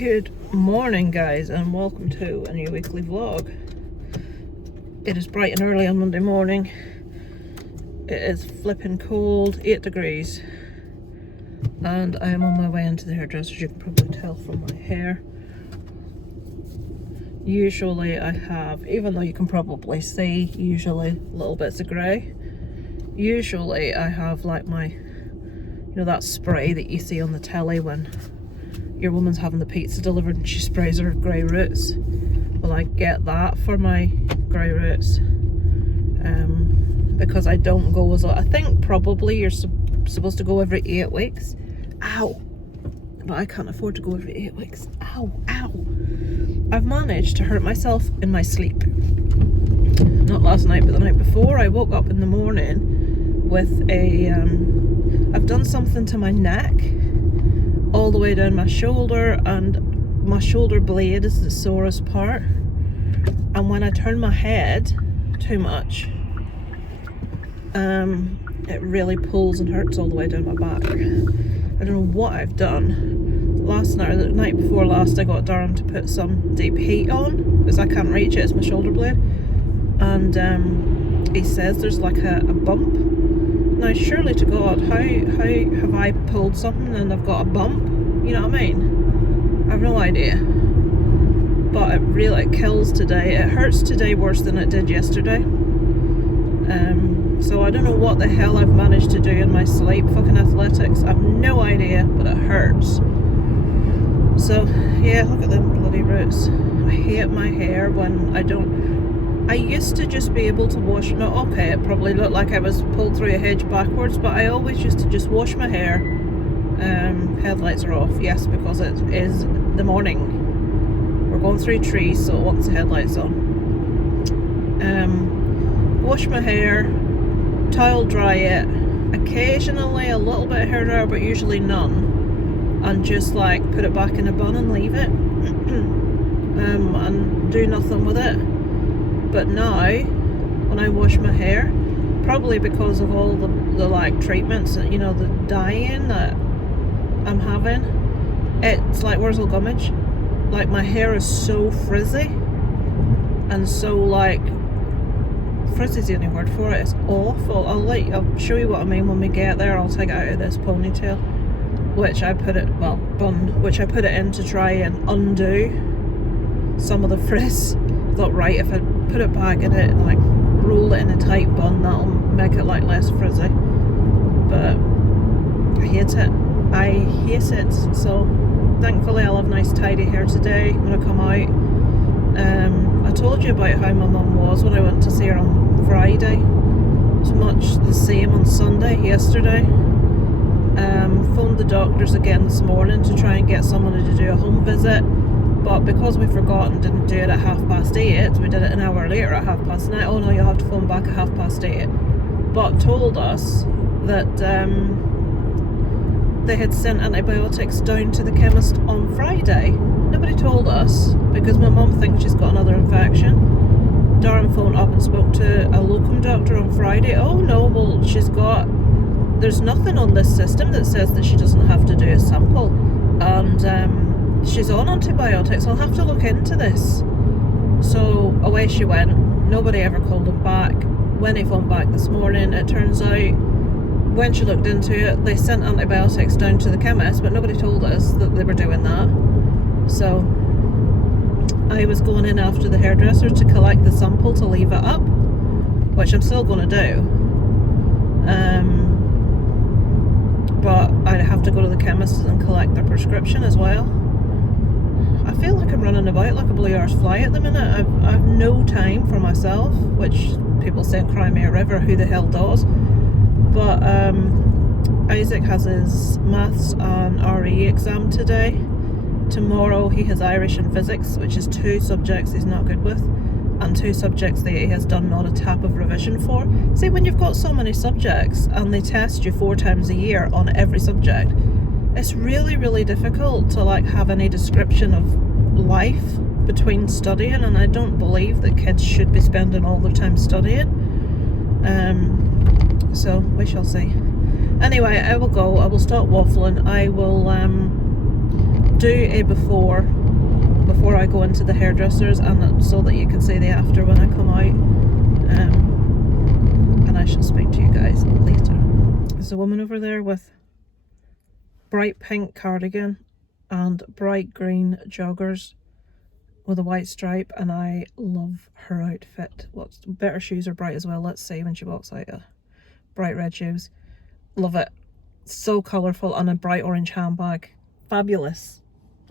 Good morning, guys, and welcome to a new weekly vlog. It is bright and early on Monday morning. It is flipping cold, 8 degrees, and I am on my way into the hairdresser. You can probably tell from my hair. Usually I have, even though you can probably see, usually little bits of grey. Usually I have like my, you know, that spray that you see on the telly when your woman's having the pizza delivered and she sprays her grey roots. Well, I get that for my grey roots because I don't go as I think probably you're supposed to go every 8 weeks. Ow! But I can't afford to go every 8 weeks. Ow! Ow! I've managed to hurt myself in my sleep. Not last night, but the night before. I woke up in the morning with a I've done something to my neck all the way down my shoulder, and my shoulder blade is the sorest part, and when I turn my head too much it really pulls and hurts all the way down my back. I don't know what I've done. Last night, or the night before last, I got Darren to put some deep heat on because I can't reach it, it's my shoulder blade, and he says there's like a bump. Now, surely to God, how have I pulled something and I've got a bump? You know what I mean? I have no idea. But it kills today. It hurts today worse than it did yesterday. So I don't know what the hell I've managed to do in my sleep. Fucking athletics. I have no idea, but it hurts. So, yeah, look at them bloody roots. I hate my hair when I don't... I used to just be able to wash... No, okay, it probably looked like I was pulled through a hedge backwards, but I always used to just wash my hair. Headlights are off, yes, because it is the morning. We're going through trees, so it wants the headlights on. Wash my hair, towel dry it, occasionally a little bit of hair dryer, but usually none, and just like put it back in a bun and leave it, and do nothing with it. But now, when I wash my hair, probably because of all the like treatments, you know, the dyeing that I'm having, it's like Wurzel Gummidge. Like, my hair is so frizzy, and so like, frizzy's the only word for it. It's awful. I'll show you what I mean when we get there. I'll take it out of this ponytail, which I put it, well, bun, which I put it in to try and undo some of the frizz. I thought, right, if I put it back in it and like roll it in a tight bun, that'll make it like less frizzy. But I hate it. I hate it. So thankfully I'll have nice tidy hair today when I come out. I told you about how my mum was when I went to see her on Friday. It was much the same on Sunday, yesterday. Phoned the doctors again this morning to try and get someone to do a home visit, but because we forgot and didn't do it at 8:30, we did it an hour later at 9:30. Oh no, you'll have to phone back at 8:30. But told us that they had sent antibiotics down to the chemist on Friday. Nobody told us, because my mum thinks she's got another infection. Darren phoned up and spoke to a locum doctor on Friday. Oh no, well, there's nothing on this system that says that she doesn't have to do a sample, and she's on antibiotics. I'll have to look into this. So away she went. Nobody ever called him back. When he phoned back this morning, it turns out when she looked into it, they sent antibiotics down to the chemist, but nobody told us that they were doing that. So I was going in after the hairdresser to collect the sample to leave it up, which I'm still going to do. But I'd have to go to the chemist and collect their prescription as well. I feel like I'm running about like a blue arse fly at the minute. I've no time for myself, which people say in Crimea River, who the hell does? But Isaac has his maths and RE exam today. Tomorrow he has Irish and physics, which is 2 subjects he's not good with, and 2 subjects that he has done not a tap of revision for. See, when you've got so many subjects and they test you 4 times a year on every subject, it's really, really difficult to like have any description of life between studying, and I don't believe that kids should be spending all their time studying. So we shall see. Anyway, I will go. I will stop waffling. I will do a before I go into the hairdressers, and so that you can see the after when I come out. And I shall speak to you guys later. There's a woman over there with bright pink cardigan and bright green joggers with a white stripe, and I love her outfit. What's better, shoes are bright as well. Let's see when she walks out. Bright red shoes, love it. So colourful, and a bright orange handbag, fabulous.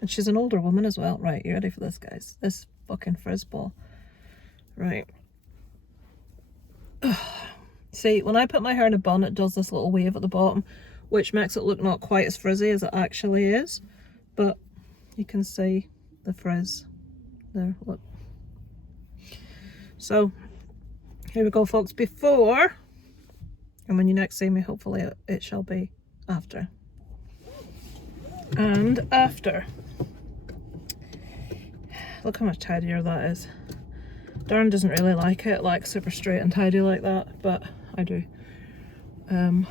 And she's an older woman as well. Right, you ready for this, guys? This fucking frizz ball. Right. See, when I put my hair in a bun, it does this little wave at the bottom, which makes it look not quite as frizzy as it actually is. But you can see the frizz there, look. So, here we go, folks. Before, and when you next see me, hopefully it shall be after. And after. Look how much tidier that is. Darren doesn't really like it, like super straight and tidy like that, but I do. When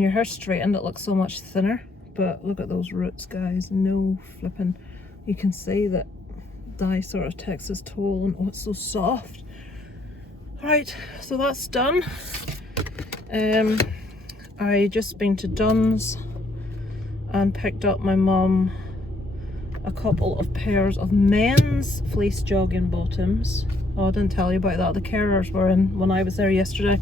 your hair's straightened, it looks so much thinner, but look at those roots, guys. No flipping. You can see that dye sort of takes its toll, and oh, it's so soft. Right, so that's done. I just been to Dunn's and picked up my mum a couple of pairs of men's fleece jogging bottoms. Oh, I didn't tell you about that. The carers were in when I was there yesterday,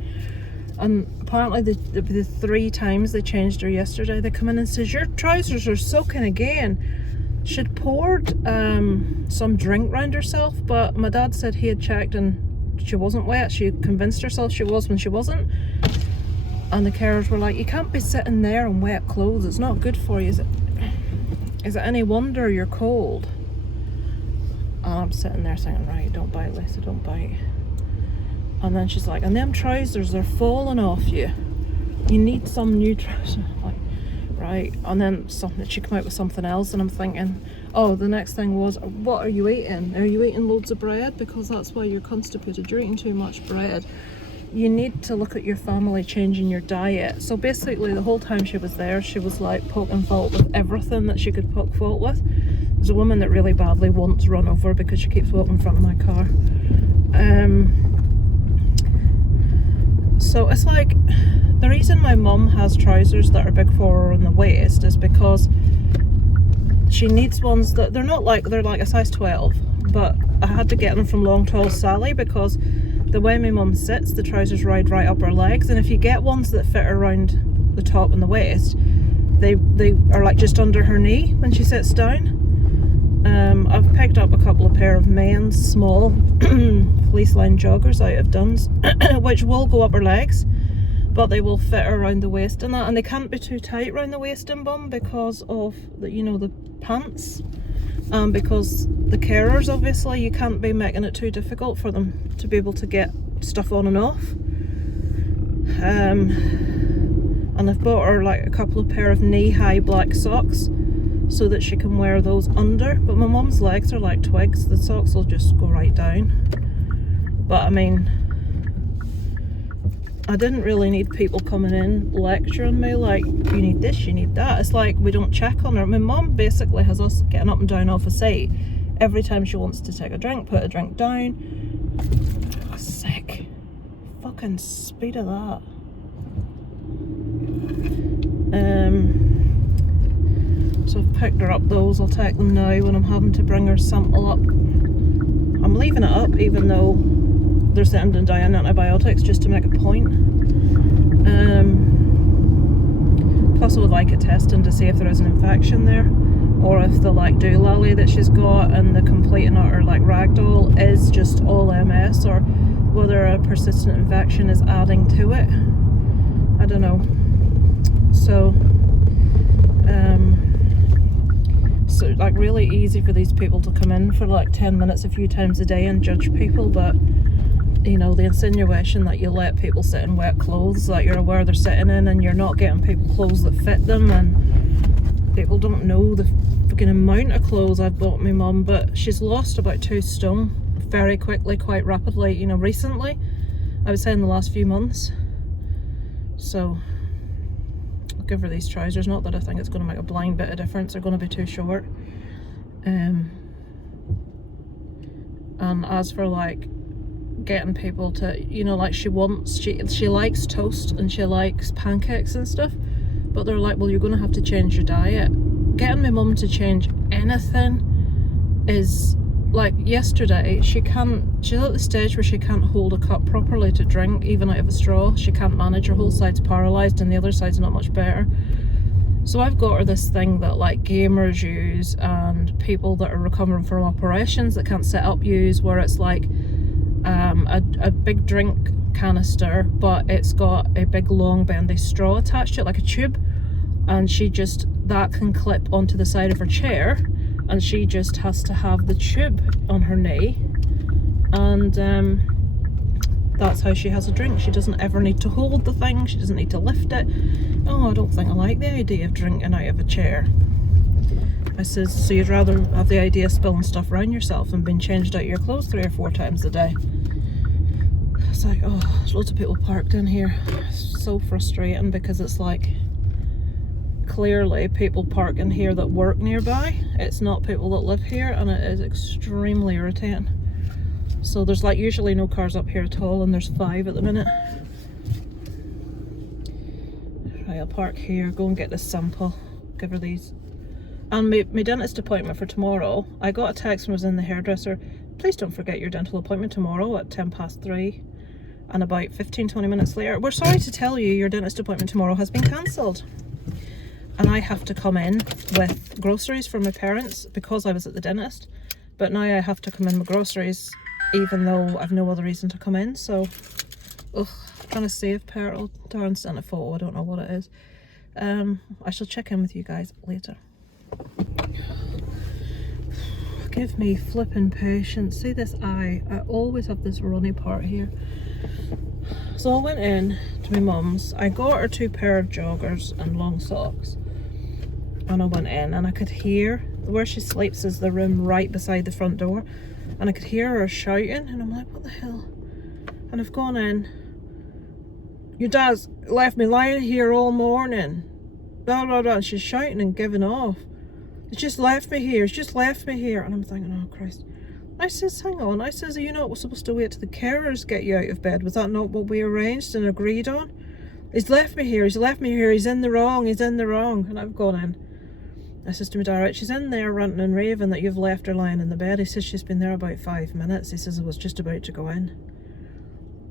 and apparently the 3 times they changed her yesterday, they come in and says, your trousers are soaking again. She'd poured some drink round herself, but my dad said he had checked and she wasn't wet. She convinced herself she was when she wasn't. And the carers were like, you can't be sitting there in wet clothes, it's not good for you. Is it any wonder you're cold? And I'm sitting there saying, right, don't bite, Lisa, don't bite. And then she's like, and them trousers are falling off you. You need some new trousers. Like, right. And then she came out with something else, and I'm thinking, oh, the next thing was, what are you eating? Are you eating loads of bread? Because that's why you're constipated. You're eating too much bread. You need to look at your family changing your diet. So basically the whole time she was there, she was like poking fault with everything that she could poke fault with. There's a woman that really badly wants run over because she keeps walking in front of my car. So it's like, the reason my mum has trousers that are big for her in the waist is because she needs ones that they're like a size 12, but I had to get them from Long Tall Sally because the way my mum sits, the trousers ride right up her legs, and if you get ones that fit around the top and the waist, they are like just under her knee when she sits down. I've picked up a couple of pair of men's small fleece lined joggers out of Dunn's, which will go up her legs, but they will fit around the waist and that, and they can't be too tight around the waist and bum because of the, you know, the pants. Because the carers, obviously, you can't be making it too difficult for them to be able to get stuff on and off. And I've bought her like a couple of pair of knee-high black socks so that she can wear those under. But my mum's legs are like twigs, the socks will just go right down. But I mean, I didn't really need people coming in lecturing me like, you need this, you need that. It's like we don't check on her. My mum basically has us getting up and down off a seat every time she wants to take a drink, put a drink down. Sick. Fucking speed of that. So I've picked her up those. I'll take them now when I'm having to bring her sample up. I'm leaving it up even though they're sending down antibiotics just to make a point. Plus I would like it testing to see if there is an infection there, or if the like doolally that she's got and the complete and utter like ragdoll is just all MS, or whether a persistent infection is adding to it. I don't know. So so like really easy for these people to come in for like 10 minutes a few times a day and judge people, but you know, the insinuation that you let people sit in wet clothes that you're aware they're sitting in, and you're not getting people clothes that fit them, and people don't know the fucking amount of clothes I've bought my mum. But she's lost about 2 stone very quickly, quite rapidly, you know, recently. I would say in the last few months. So give her these trousers. Not that I think it's going to make a blind bit of difference. They're going to be too short. And as for like getting people to, you know, like she likes toast and she likes pancakes and stuff, but they're like, well, you're going to have to change your diet. Getting my mum to change anything is like, yesterday she's at the stage where she can't hold a cup properly to drink, even out of a straw. She can't manage, her whole side's paralysed and the other side's not much better. So I've got her this thing that like gamers use and people that are recovering from operations that can't sit up use, where it's like a big drink canister, but it's got a big long bendy straw attached to it, like a tube, and that can clip onto the side of her chair, and she just has to have the tube on her knee, and that's how she has a drink. She doesn't ever need to hold the thing, she doesn't need to lift it. Oh, I don't think I like the idea of drinking out of a chair. I says, so you'd rather have the idea of spilling stuff around yourself and being changed out of your clothes 3 or 4 times a day? It's like, oh, there's loads of people parked in here. It's so frustrating, because it's like, clearly people park in here that work nearby. It's not people that live here, and it is extremely irritating. So there's like usually no cars up here at all, and there's 5 at the minute. Right, I'll park here, go and get this sample, give her these. And my dentist appointment for tomorrow, I got a text when I was in the hairdresser, please don't forget your dental appointment tomorrow at 3:10. And about 15-20 minutes later, we're sorry to tell you your dentist appointment tomorrow has been cancelled. And I have to come in with groceries for my parents because I was at the dentist. But now I have to come in with groceries even though I've no other reason to come in. So, ugh, trying to save Pearl. Darren sent a photo, I don't know what it is. I shall check in with you guys later. Give me flipping patience. See this eye? I always have this runny part here. So I went in to my mum's. I got her 2 pair of joggers and long socks. And I went in and I could hear, where she sleeps is the room right beside the front door. And I could hear her shouting, and I'm like, what the hell? And I've gone in. Your dad's left me lying here all morning. Blah, blah, blah. And she's shouting and giving off. It's just left me here. It's just left me here. And I'm thinking, oh, Christ. I says, hang on. I says, are you not supposed to wait till the carers get you out of bed? Was that not what we arranged and agreed on? He's left me here. He's left me here. He's in the wrong. He's in the wrong. And I've gone in. I says to my dad, right, she's in there ranting and raving that you've left her lying in the bed. He says she's been there about 5 minutes. He says I was just about to go in.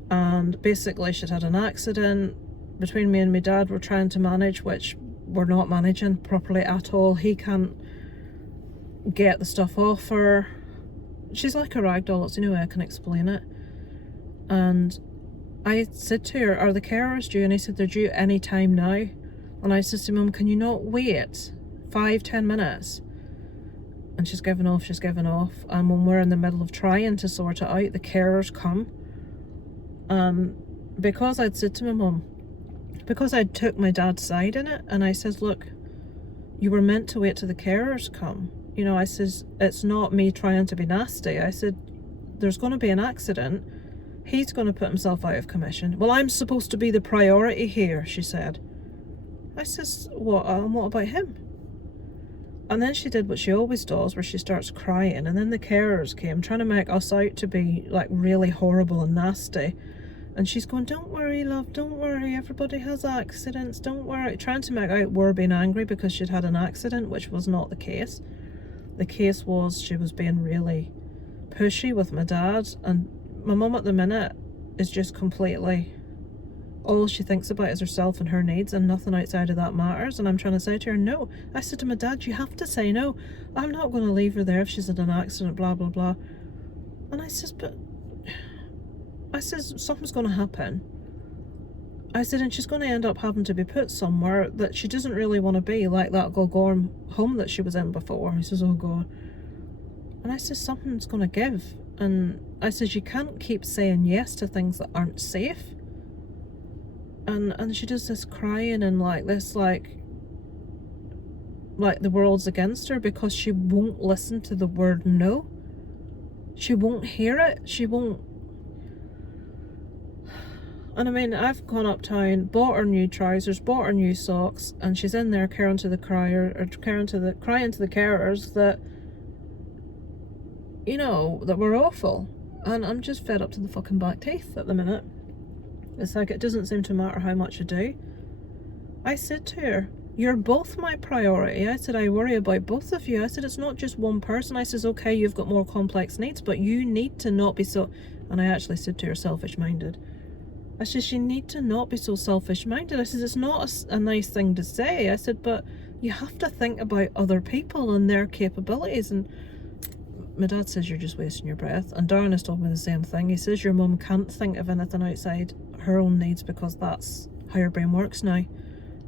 And basically she'd had an accident. Between me and my dad, we're trying to manage, which we're not managing properly at all. He can't get the stuff off her. She's like a rag doll, it's the only way I can explain it. And I said to her, are the carers due? And he said they're due any time now. And I said to Mum, can you not wait 5-10 minutes? And she's given off. And when we're in the middle of trying to sort it out, the carers come. Because I'd said to my mum, because I took my dad's side in it, and I says, look, you were meant to wait till the carers come. You know, I says, it's not me trying to be nasty. I said, there's going to be an accident. He's going to put himself out of commission. Well, I'm supposed to be the priority here, she said. I says, what about him? And then she did what she always does, where she starts crying. And then the carers came, trying to make us out to be like really horrible and nasty. And she's going, don't worry, love, don't worry. Everybody has accidents, don't worry. Trying to make out we're being angry because she'd had an accident, which was not the case. The case was she was being really pushy with my dad. And my mum at the minute is just completely, all she thinks about is herself and her needs, and nothing outside of that matters. And I'm trying to say to her, no. I said to my dad, you have to say no. I'm not going to leave her there if she's in an accident, blah, blah, blah. And I says, something's going to happen. I said, and she's going to end up having to be put somewhere that she doesn't really want to be, like that Gulgorm home that she was in before. He says, oh God. And I said, something's going to give. And I said, you can't keep saying yes to things that aren't safe. And she does this crying and like this, like the world's against her, because she won't listen to the word no. She won't hear it. She won't. And I mean, I've gone uptown, bought her new trousers, bought her new socks, and she's in there crying to the crying to the carers that, you know, that we're awful. And I'm just fed up to the fucking back teeth at the minute. It's like, it doesn't seem to matter how much I do. I said to her, you're both my priority. I said, I worry about both of you. I said, it's not just one person. I says, okay, you've got more complex needs, but you need to not be so, and I actually said to her, selfish-minded. I says, you need to not be so selfish-minded. I says, it's not a nice thing to say. I said, but you have to think about other people and their capabilities. And my dad says, you're just wasting your breath. And Darren has told me the same thing. He says, your mum can't think of anything outside her own needs because that's how her brain works now.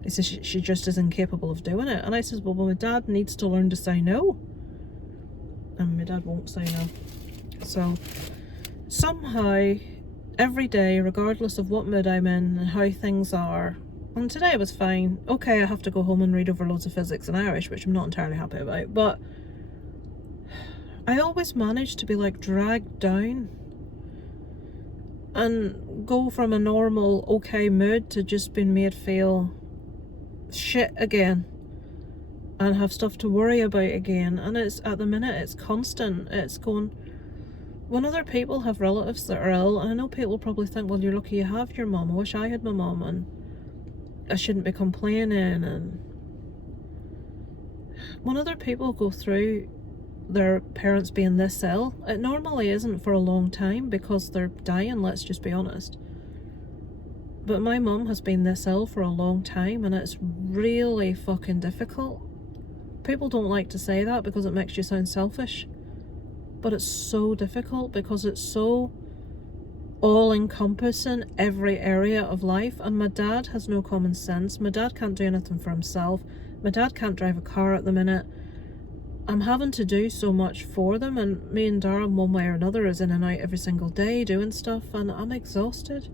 He says she just is incapable of doing it. And I says, well, my dad needs to learn to say no. And my dad won't say no. So somehow, every day, regardless of what mood I'm in and how things are, and today was fine. Okay, I have to go home and read over loads of physics and Irish, which I'm not entirely happy about, but I always manage to be like dragged down and go from a normal okay mood to just being made feel shit again and have stuff to worry about again. And it's, at the minute, it's constant. It's going, when other people have relatives that are ill, and I know people probably think, well, you're lucky you have your mum, I wish I had my mum, and I shouldn't be complaining. And when other people go through their parents being this ill, it normally isn't for a long time because they're dying, let's just be honest. But my mum has been this ill for a long time, and it's really fucking difficult. People don't like to say that because it makes you sound selfish, but it's so difficult because it's so all-encompassing every area of life. And my dad has no common sense. My dad can't do anything for himself. My dad can't drive a car at the minute. I'm having to do so much for them, and me and Darren, one way or another, is in and out every single day doing stuff, and I'm exhausted.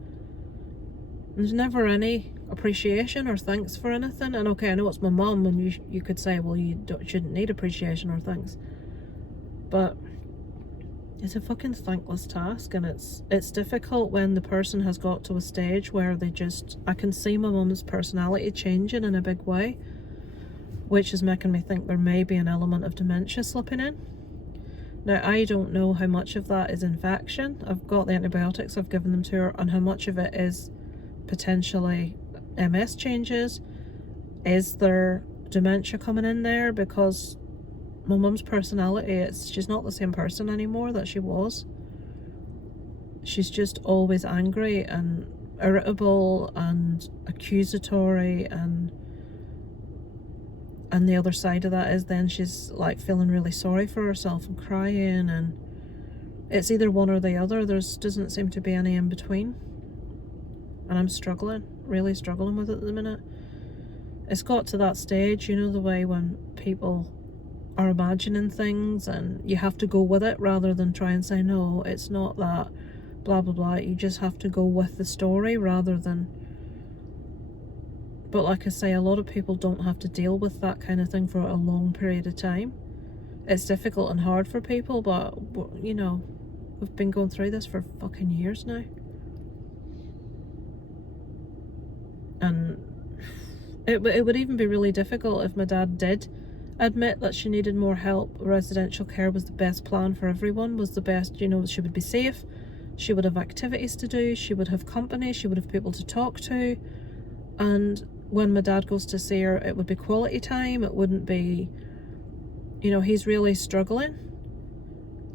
There's never any appreciation or thanks for anything. And okay, I know it's my mum, and you could say, well, you shouldn't need appreciation or thanks, but it's a fucking thankless task. And it's difficult when the person has got to a stage where they just, I can see my mum's personality changing in a big way, which is making me think there may be an element of dementia slipping in. Now, I don't know how much of that is infection. I've got the antibiotics, I've given them to her, and how much of it is potentially MS changes. Is there dementia coming in there? Because my mum's personality, she's not the same person anymore that she was. She's just always angry and irritable and accusatory, and the other side of that is then she's like feeling really sorry for herself and crying, and it's either one or the other. There doesn't seem to be any in between. And I'm struggling, really struggling with it at the minute. It's got to that stage, you know, the way when people are imagining things and you have to go with it rather than try and say, no, it's not that, blah, blah, blah. You just have to go with the story rather than... But like I say, a lot of people don't have to deal with that kind of thing for a long period of time. It's difficult and hard for people, but, you know, we've been going through this for fucking years now. And it would even be really difficult if my dad did admit that she needed more help. Residential care was the best plan for everyone, was the best, you know, she would be safe, she would have activities to do, she would have company, she would have people to talk to, and when my dad goes to see her, it would be quality time. It wouldn't be, you know, he's really struggling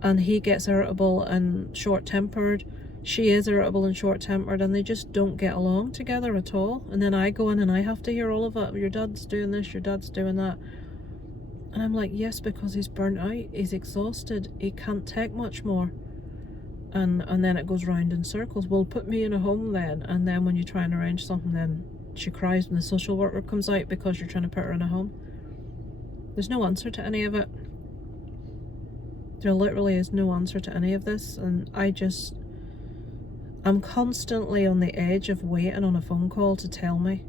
and he gets irritable and short-tempered. She is irritable and short-tempered, and they just don't get along together at all. And then I go in and I have to hear all of it. Your dad's doing this, your dad's doing that. And I'm like, yes, because he's burnt out, he's exhausted, he can't take much more. And then it goes round in circles. Well, put me in a home then. And then when you try and arrange something, then she cries when the social worker comes out because you're trying to put her in a home. There's no answer to any of it. There literally is no answer to any of this. And I'm constantly on the edge of waiting on a phone call to tell me,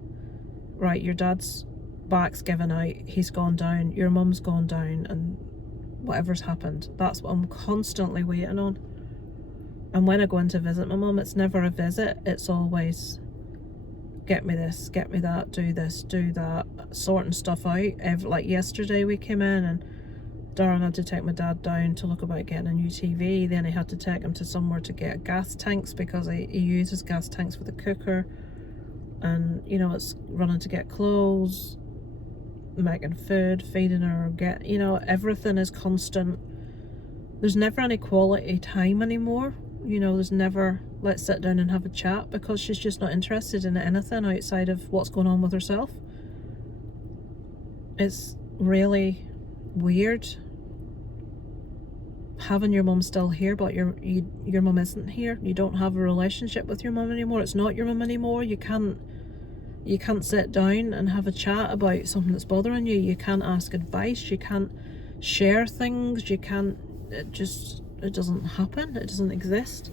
right, your dad's back's given out, he's gone down, your mum's gone down, and whatever's happened. That's what I'm constantly waiting on. And when I go in to visit my mum, it's never a visit, it's always get me this, get me that, do this, do that, sorting stuff out. Like yesterday we came in and Darren had to take my dad down to look about getting a new TV, then he had to take him to somewhere to get gas tanks because he uses gas tanks for the cooker, and you know, it's running to get clothes, making food, feeding her, you know, everything is constant. There's never any quality time anymore, you know, there's never let's sit down and have a chat, because she's just not interested in anything outside of what's going on with herself. It's really weird having your mum still here, but your mum isn't here. You don't have a relationship with your mum anymore. It's not your mum anymore. You can't sit down and have a chat about something that's bothering you. You can't ask advice. You can't share things. You can't. It doesn't happen. It doesn't exist.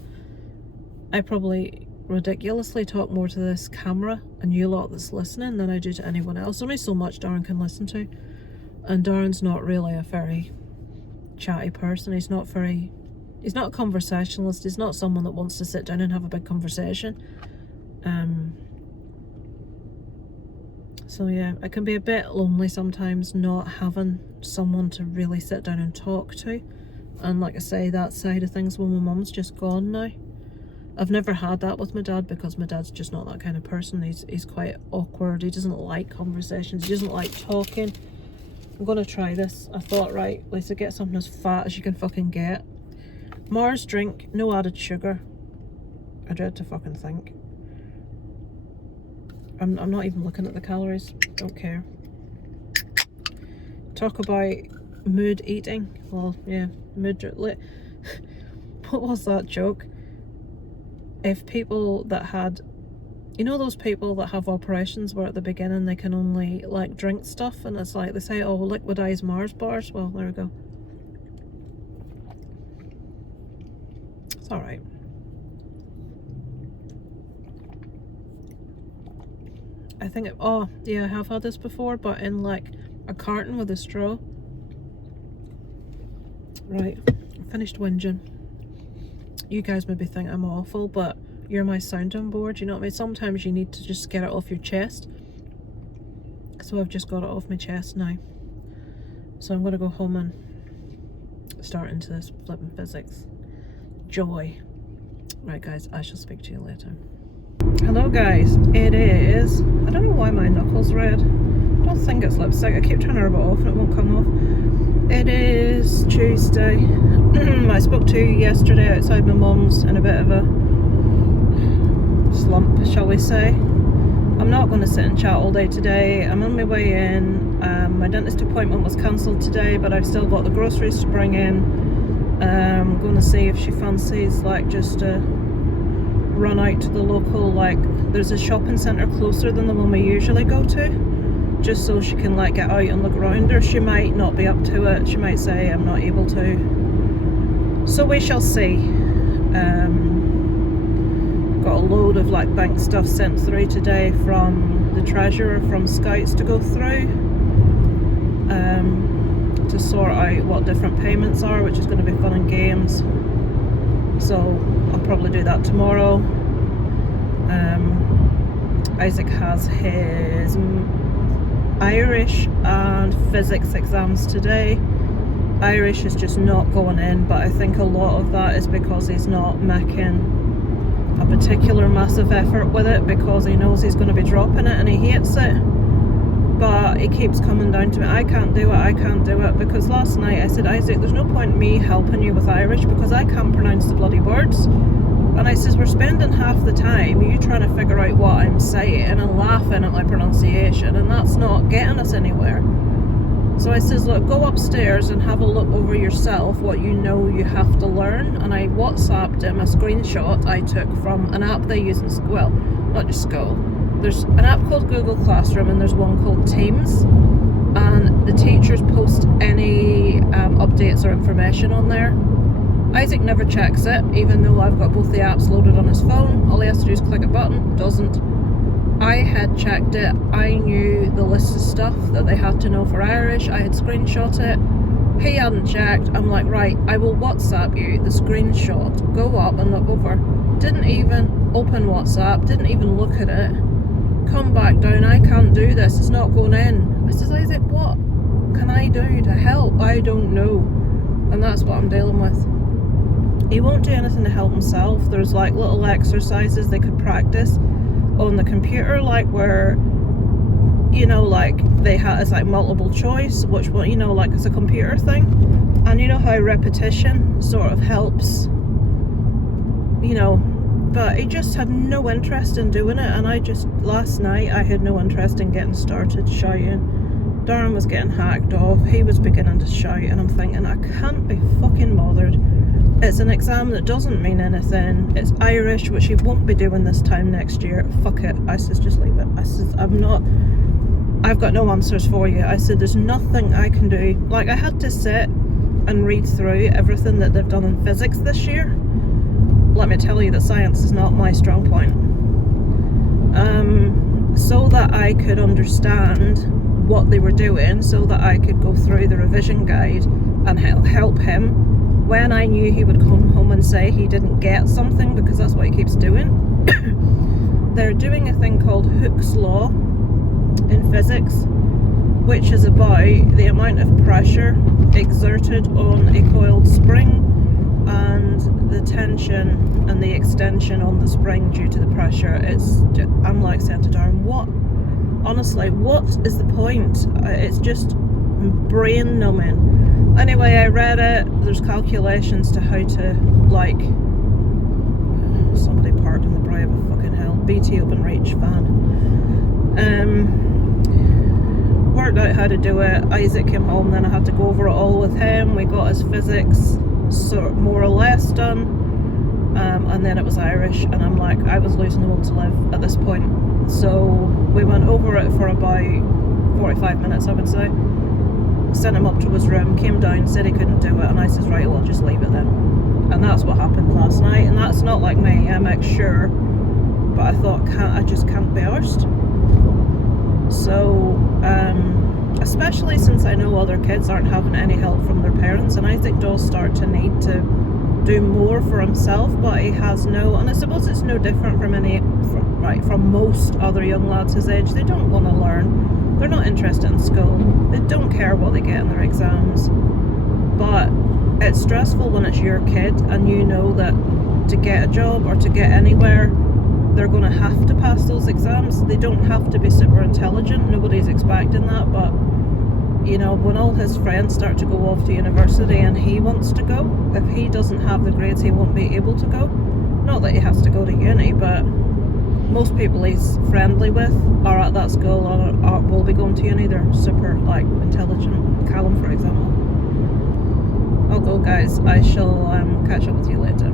I probably ridiculously talk more to this camera and you lot that's listening than I do to anyone else. There's only so much Darren can listen to, and Darren's not really a very chatty person. He's not a conversationalist. He's not someone that wants to sit down and have a big conversation. So yeah, it can be a bit lonely sometimes not having someone to really sit down and talk to. And like I say, that side of things, well, my mum's just gone now. I've never had that with my dad because my dad's just not that kind of person. He's quite awkward. He doesn't like conversations. He doesn't like talking. I'm going to try this. I thought, right, Lisa, get something as fat as you can fucking get. Mars drink, no added sugar. I dread to fucking think. I'm not even looking at the calories. Don't care. Talk about mood eating. Well, yeah, mood. What was that joke? If people that had, you know, those people that have operations where at the beginning they can only like drink stuff, and it's like they say, oh, liquidized Mars bars. Well, there we go. It's all right. I think oh yeah, I have had this before, but in like a carton with a straw. Right, finished whinging. You guys maybe think I'm awful, but you're my sounding board, you know what I mean? Sometimes you need to just get it off your chest. So I've just got it off my chest now. So I'm gonna go home and start into this flipping physics. Joy. Right guys, I shall speak to you later. Hello guys, it is, I don't know why my knuckles red. I don't think it's lipstick. I keep trying to rub it off and it won't come off. It is Tuesday. I spoke to you yesterday outside my mum's in a bit of a slump, shall we say. I'm not going to sit and chat all day today. I'm on my way in. My dentist appointment was cancelled today, but I've still got the groceries to bring in. I'm going to see if she fancies like just a run out to the local, like there's a shopping centre closer than the one we usually go to, just so she can like get out and look around, or she might not be up to it. She might say I'm not able to, so we shall see. Got a load of like bank stuff sent through today from the treasurer from Scouts to go through to sort out what different payments are, which is going to be fun and games. So I'll probably do that tomorrow. Isaac has his Irish and physics exams today. Irish is just not going in, but I think a lot of that is because he's not making a particular massive effort with it, because he knows he's going to be dropping it and he hates it. But he keeps coming down to me, I can't do it, because last night I said, Isaac, there's no point in me helping you with Irish because I can't pronounce the bloody words. And I says, we're spending half the time you trying to figure out what I'm saying and laughing at my pronunciation, and that's not getting us anywhere. So I says, look, go upstairs and have a look over yourself what you know you have to learn. And I WhatsApped him a screenshot I took from an app they use in school, well, not just school. There's an app called Google Classroom and there's one called Teams, and the teachers post any updates or information on there. Isaac never checks it, even though I've got both the apps loaded on his phone. All he has to do is click a button, doesn't. I had checked it, I knew the list of stuff that they had to know for Irish, I had screenshot it, He hadn't checked. I'm like, right, I will WhatsApp you the screenshot. Go up and look over. Didn't even open WhatsApp, didn't even look at it. Come back down, I can't do this, it's not going in. I says, Isaac, what can I do to help? I don't know. And that's what I'm dealing with. He won't do anything to help himself. There's like little exercises they could practice on the computer, like where, you know, like they have, it's like multiple choice, which one, you know, like it's a computer thing. And you know how repetition sort of helps, you know, but he just had no interest in doing it. And last night I had no interest in getting started shouting. Darren was getting hacked off, he was beginning to shout, and I'm thinking, I can't be fucking bothered. It's an exam that doesn't mean anything. It's Irish, which he won't be doing this time next year. Fuck it. I says, just leave it. I says, I've got no answers for you. I said, there's nothing I can do. Like, I had to sit and read through everything that they've done in physics this year. Let me tell you that science is not my strong point. So that I could understand what they were doing, so that I could go through the revision guide and help him when I knew he would come home and say he didn't get something, because that's what he keeps doing. They're doing a thing called Hooke's Law in physics, which is about the amount of pressure exerted on a coiled spring and the tension and the extension on the spring due to the pressure. I'm like saying to Darren, what? Honestly, what is the point? It's just brain numbing. Anyway, I read it. There's calculations to how to, like, somebody parked in the brow of a fucking hell. BT OpenReach fan. Worked out how to do it. Isaac came home, then I had to go over it all with him. We got his physics sort of more or less done. And then it was Irish, and I'm like, I was losing the will to live at this point. So we went over it for about 45 minutes, I would say. Sent him up to his room, came down, said he couldn't do it, and I says, right, well, just leave it then. And that's what happened last night. And that's not like me, I'm sure, but I thought, I just can't be arsed. So, especially since I know other kids aren't having any help from their parents, and Isaac does start to need to do more for himself, but he has no, and I suppose it's no different from most other young lads his age. They don't want to learn, they're not interested in school, they don't care what they get in their exams. But it's stressful when it's your kid and you know that to get a job or to get anywhere, they're going to have to pass those exams. They don't have to be super intelligent, nobody's expecting that, but you know, when all his friends start to go off to university and he wants to go, if he doesn't have the grades, he won't be able to go. Not that he has to go to uni, but most people he's friendly with are at that school or will be going to uni. They're super, like, intelligent. Callum, for example. I'll go, guys. I shall catch up with you later.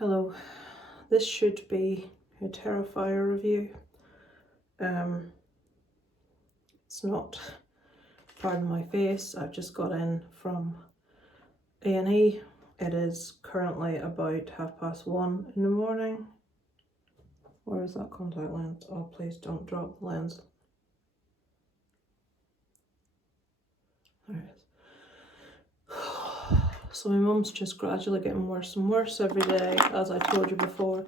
Hello, this should be a Terrifier review. It's not, pardon my face, I've just got in from A&E. It is currently about 1:30 in the morning. Where is that contact lens? Oh, please don't drop the lens. There it is. So my mum's just gradually getting worse and worse every day, as I told you before.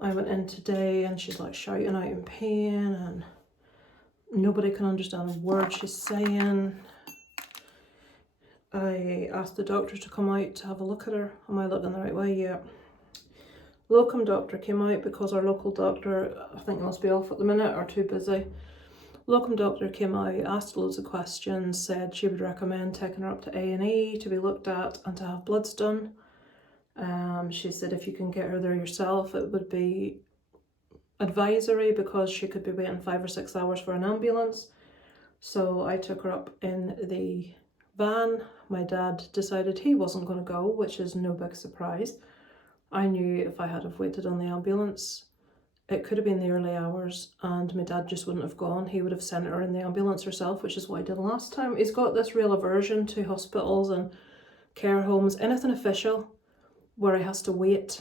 I went in today and she's like shouting out in pain and nobody can understand a word she's saying. I asked the doctor to come out to have a look at her. Am I looking the right way? Yeah. Locum doctor came out because our local doctor, I think he must be off at the minute or too busy. Locum doctor came out, asked loads of questions, said she would recommend taking her up to A&E to be looked at and to have bloods done. She said if you can get her there yourself, it would be advisory because she could be waiting 5 or 6 hours for an ambulance. So I took her up in the van. My dad decided he wasn't going to go, which is no big surprise. I knew if I had have waited on the ambulance, it could have been the early hours and my dad just wouldn't have gone. He would have sent her in the ambulance herself, which is what he did last time. He's got this real aversion to hospitals and care homes, anything official where he has to wait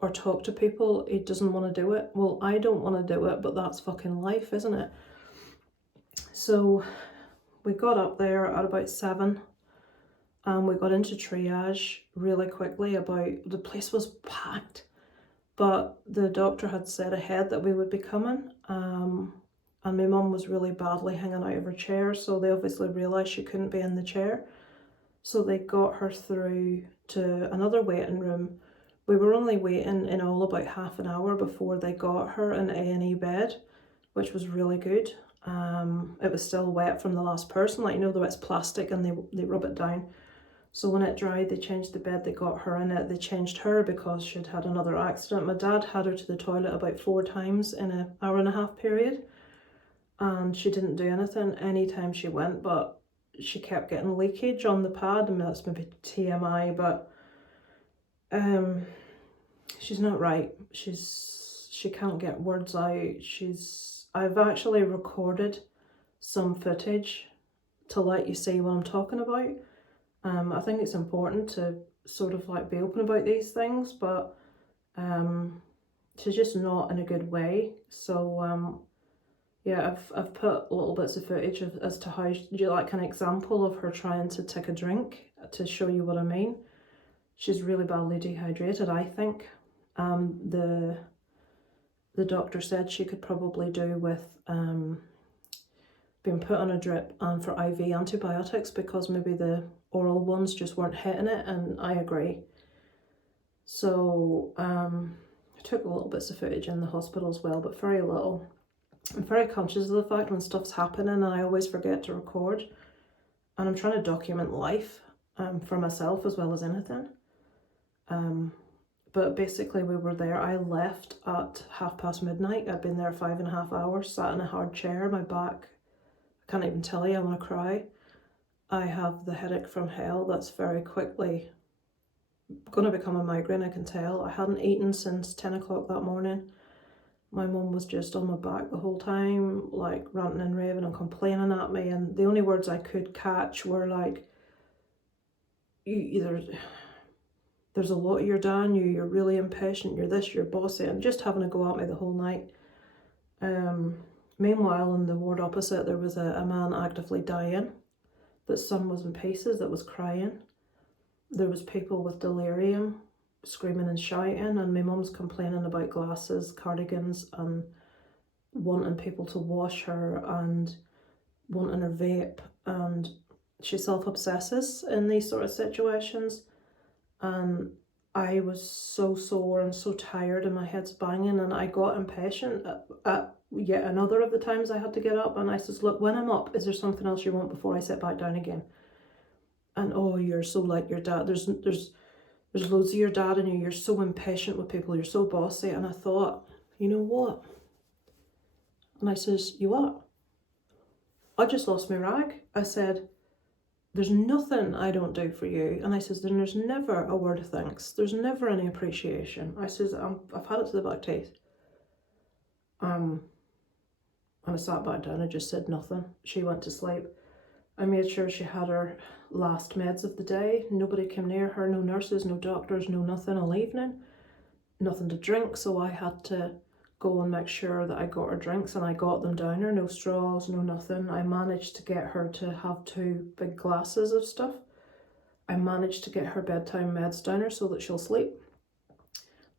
or talk to people. He doesn't want to do it. Well, I don't want to do it, but that's fucking life, isn't it? So we got up there at about 7 and we got into triage really quickly. The place was packed. But the doctor had said ahead that we would be coming, and my mum was really badly hanging out of her chair, so they obviously realised she couldn't be in the chair. So they got her through to another waiting room. We were only waiting in all about half an hour before they got her an A&E bed, which was really good. It was still wet from the last person, like, you know, though it's plastic and they rub it down. So when it dried, they changed the bed, they got her in it. They changed her because she'd had another accident. My dad had her to the toilet about 4 times in an hour-and-a-half period. And she didn't do anything anytime she went, but she kept getting leakage on the pad. I mean, that's maybe TMI, but she's not right. She can't get words out. I've actually recorded some footage to let you see what I'm talking about. I think it's important to sort of like be open about these things, but she's just not in a good way. So yeah, I've put little bits of footage as to how, like an example of her trying to take a drink to show you what I mean. She's really badly dehydrated, I think. The doctor said she could probably do with being put on a drip and for IV antibiotics because maybe the oral ones just weren't hitting it, and I agree. So I took a little bits of footage in the hospital as well, but very little. I'm very conscious of the fact when stuff's happening and I always forget to record, and I'm trying to document life for myself as well as anything. But basically we were there. I left at midnight. I'd been there 5.5 hours, sat in a hard chair, my back, I can't even tell you, I want to cry. I have the headache from hell that's very quickly going to become a migraine, I can tell. I hadn't eaten since 10 o'clock that morning. My mum was just on my back the whole time, like ranting and raving and complaining at me, and the only words I could catch were like, there's a lot of your dad, you're really impatient, you're this, you're bossy, and just having a go at me the whole night. Meanwhile, in the ward opposite, there was a man actively dying. His son was in pieces, that was crying. There was people with delirium, screaming and shouting, and my mum's complaining about glasses, cardigans, and wanting people to wash her and wanting her vape, and she self-obsesses in these sort of situations. And I was so sore and so tired and my head's banging, and I got impatient at yet another of the times I had to get up, and I says, look, when I'm up, is there something else you want before I sit back down again? And oh, you're so like your dad, there's loads of your dad in you, you're so impatient with people, you're so bossy. And I thought, you know what? And I says, you what? I just lost my rag. I said, there's nothing I don't do for you. And I says, then there's never a word of thanks. There's never any appreciation. I says, I've had it to the back teeth. And I sat back down and just said nothing. She went to sleep. I made sure she had her last meds of the day. Nobody came near her, no nurses, no doctors, no nothing all evening. Nothing to drink, so I had to go and make sure that I got her drinks, and I got them down her, no straws, no nothing. I managed to get her to have 2 big glasses of stuff. I managed to get her bedtime meds down her so that she'll sleep.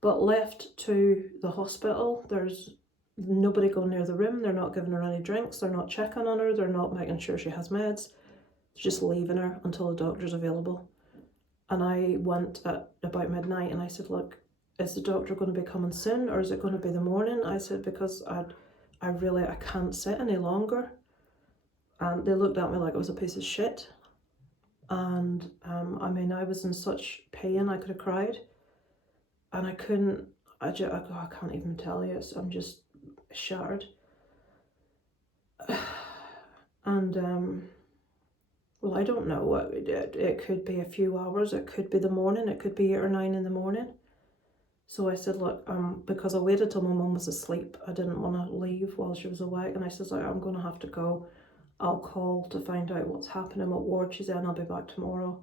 But left to the hospital, there's nobody going near the room. They're not giving her any drinks, they're not checking on her, they're not making sure she has meds. They're just leaving her until the doctor's available. And I went at about midnight and I said, look, is the doctor going to be coming soon, or is it going to be the morning? I said, because I can't sit any longer. And they looked at me like I was a piece of shit. And I mean, I was in such pain, I could have cried. And I couldn't, I can't even tell you, I'm just shattered. And well, I don't know what we did. It could be a few hours, it could be the morning, it could be 8 or 9 in the morning. So I said, look, because I waited till my mum was asleep, I didn't want to leave while she was awake. And I said, I'm going to have to go. I'll call to find out what's happening, what ward she's in. I'll be back tomorrow.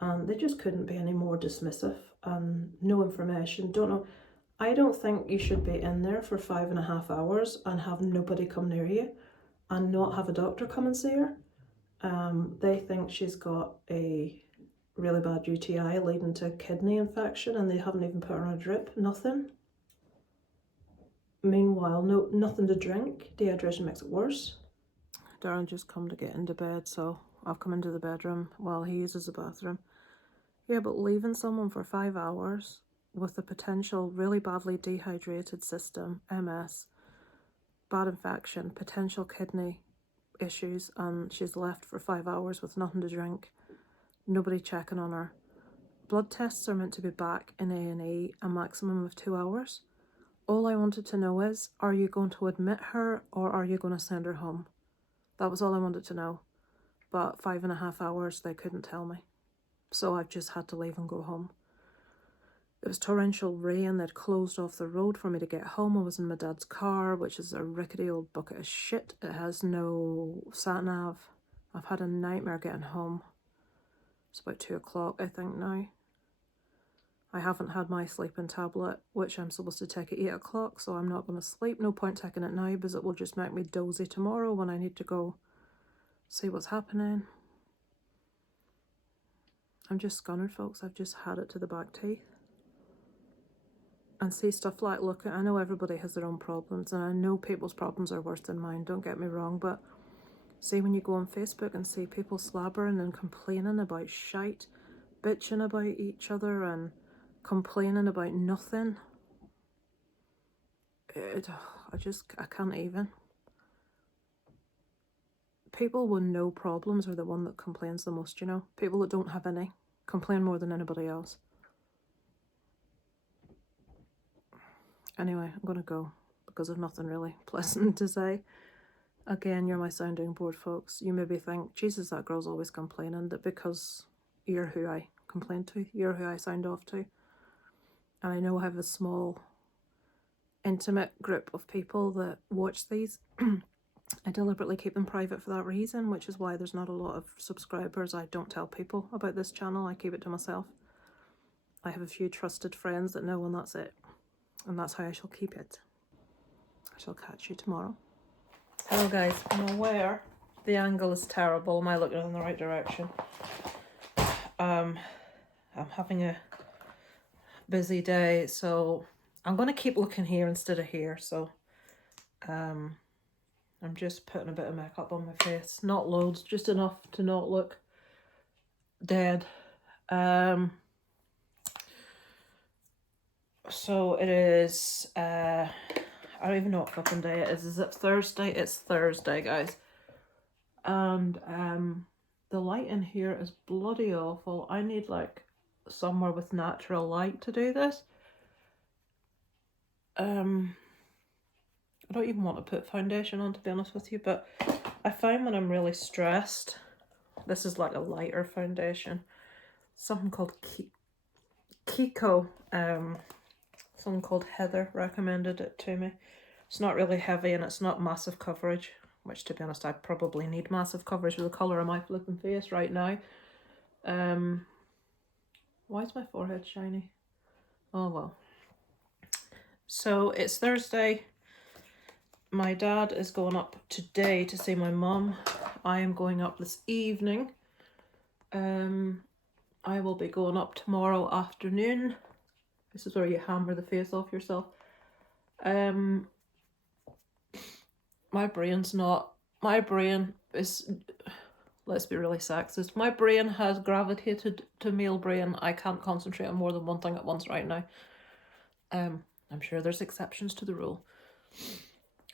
And they just couldn't be any more dismissive and no information. Don't know. I don't think you should be in there for 5.5 hours and have nobody come near you and not have a doctor come and see her. They think she's got a really bad UTI leading to kidney infection, and they haven't even put her on a drip, nothing. Meanwhile, nothing to drink. Dehydration makes it worse. Darren just come to get into bed, so I've come into the bedroom while he uses the bathroom. Yeah, but leaving someone for 5 hours with a potential really badly dehydrated system, MS, bad infection, potential kidney issues, and she's left for 5 hours with nothing to drink, nobody checking on her. Blood tests are meant to be back in A&E a maximum of 2 hours. All I wanted to know is, are you going to admit her or are you going to send her home? That was all I wanted to know. But 5.5 hours, they couldn't tell me. So I've just had to leave and go home. It was torrential rain. They'd closed off the road for me to get home. I was in my dad's car, which is a rickety old bucket of shit. It has no sat-nav. I've had a nightmare getting home. It's about 2 o'clock, I think, now. I haven't had my sleeping tablet, which I'm supposed to take at 8 o'clock, so I'm not going to sleep. No point taking it now, because it will just make me dozy tomorrow when I need to go see what's happening. I'm just scunnered, folks. I've just had it to the back teeth. And see stuff like, look, I know everybody has their own problems, and I know people's problems are worse than mine, don't get me wrong, but see when you go on Facebook and see people slabbering and complaining about shite, bitching about each other and complaining about nothing, I can't even. People with no problems are the one that complains the most, you know. People that don't have any complain more than anybody else. Anyway, I'm going to go because I've nothing really pleasant to say. Again, you're my sounding board, folks. You maybe think, Jesus, that girl's always complaining, that because you're who I complain to, you're who I sound off to. And I know I have a small, intimate group of people that watch these. I deliberately keep them private for that reason, which is why there's not a lot of subscribers. I don't tell people about this channel. I keep it to myself. I have a few trusted friends that know, and that's it. And that's how I shall keep it. I shall catch you tomorrow. Hello guys, I'm aware the angle is terrible. Am I looking in the right direction? I'm having a busy day, so I'm going to keep looking here instead of here. So I'm just putting a bit of makeup on my face. Not loads, just enough to not look dead. So it is, I don't even know what fucking day it is. Is it Thursday? It's Thursday, guys. And the light in here is bloody awful. I need like somewhere with natural light to do this. I don't even want to put foundation on, to be honest with you, but I find when I'm really stressed, This is like a lighter foundation. Something called Kiko. Someone called Heather recommended it to me. It's not really heavy and it's not massive coverage, which to be honest I probably need massive coverage with the colour of my flipping face right now. Why is my forehead shiny? Oh well. So it's Thursday. My dad is going up today to see my mum. I am going up this evening. I will be going up tomorrow afternoon. This is where you hammer the face off yourself. My brain is, let's be really sexist, my brain has gravitated to male brain. I can't concentrate on more than one thing at once right now. I'm sure there's exceptions to the rule.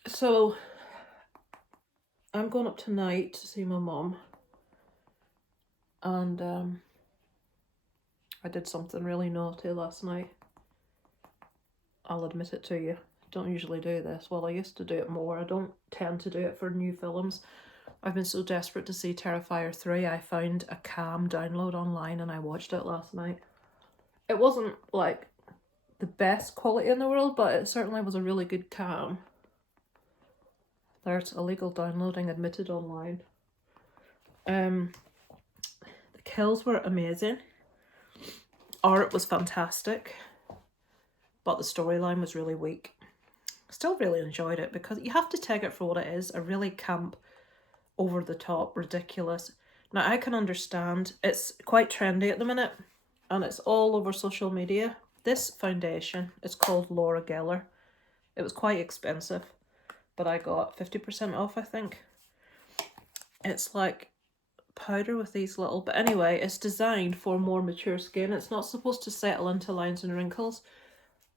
So I'm going up tonight to see my mum, and I did something really naughty last night. I'll admit it to you. Don't usually do this. Well, I used to do it more. I don't tend to do it for new films. I've been so desperate to see Terrifier 3, I found a cam download online and I watched it last night. It wasn't like the best quality in the world, but it certainly was a really good cam. There's illegal downloading admitted online. The kills were amazing. Art was fantastic, but the storyline was really weak. Still really enjoyed it because you have to take it for what it is, a really camp, over the top, ridiculous. Now I can understand it's quite trendy at the minute and it's all over social media. This foundation is called Laura Geller. It was quite expensive, but I got 50% off, I think. It's like powder with these little, but anyway, it's designed for more mature skin. It's not supposed to settle into lines and wrinkles.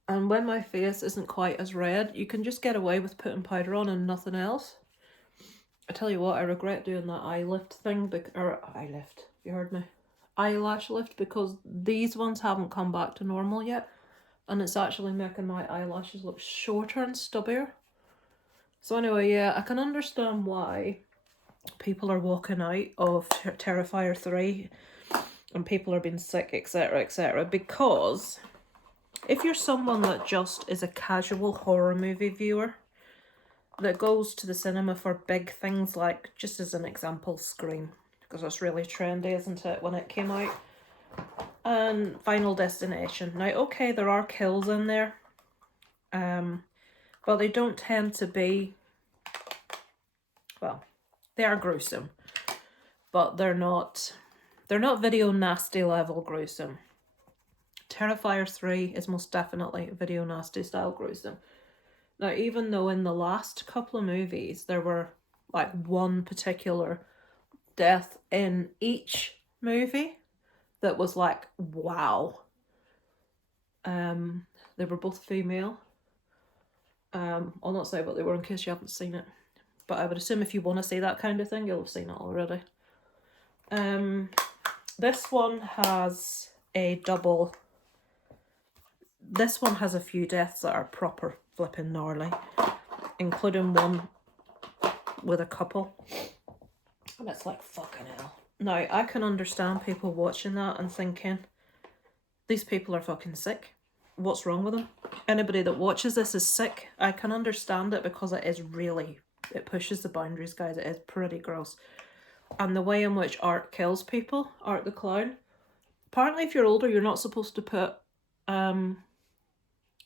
And when my face isn't quite as red, you can just get away with putting powder on and nothing else. I tell you what, I regret doing that eye lift thing, you heard me, eyelash lift, because these ones haven't come back to normal yet, and it's actually making my eyelashes look shorter and stubbier. So anyway, yeah, I can understand why people are walking out of Terrifier 3 and people are being sick, etc, etc, because if you're someone that just is a casual horror movie viewer that goes to the cinema for big things like, just as an example, Scream, because it's really trendy, isn't it, when it came out, and Final Destination. Now, okay, there are kills in there, but they don't tend to be, well, they are gruesome, but they're not video nasty level gruesome. Terrifier 3 is most definitely video nasty style gruesome. Now, even though in the last couple of movies there were like one particular death in each movie that was like, wow. They were both female. I'll not say what they were in case you haven't seen it, but I would assume if you want to see that kind of thing, you'll have seen it already. This one has This one has a few deaths that are proper flipping gnarly, including one with a couple. And it's like, fucking hell. Now, I can understand people watching that and thinking, these people are fucking sick. What's wrong with them? Anybody that watches this is sick. I can understand it because it pushes the boundaries, guys. It is pretty gross. And the way in which Art kills people, Art the Clown, apparently if you're older, you're not supposed to put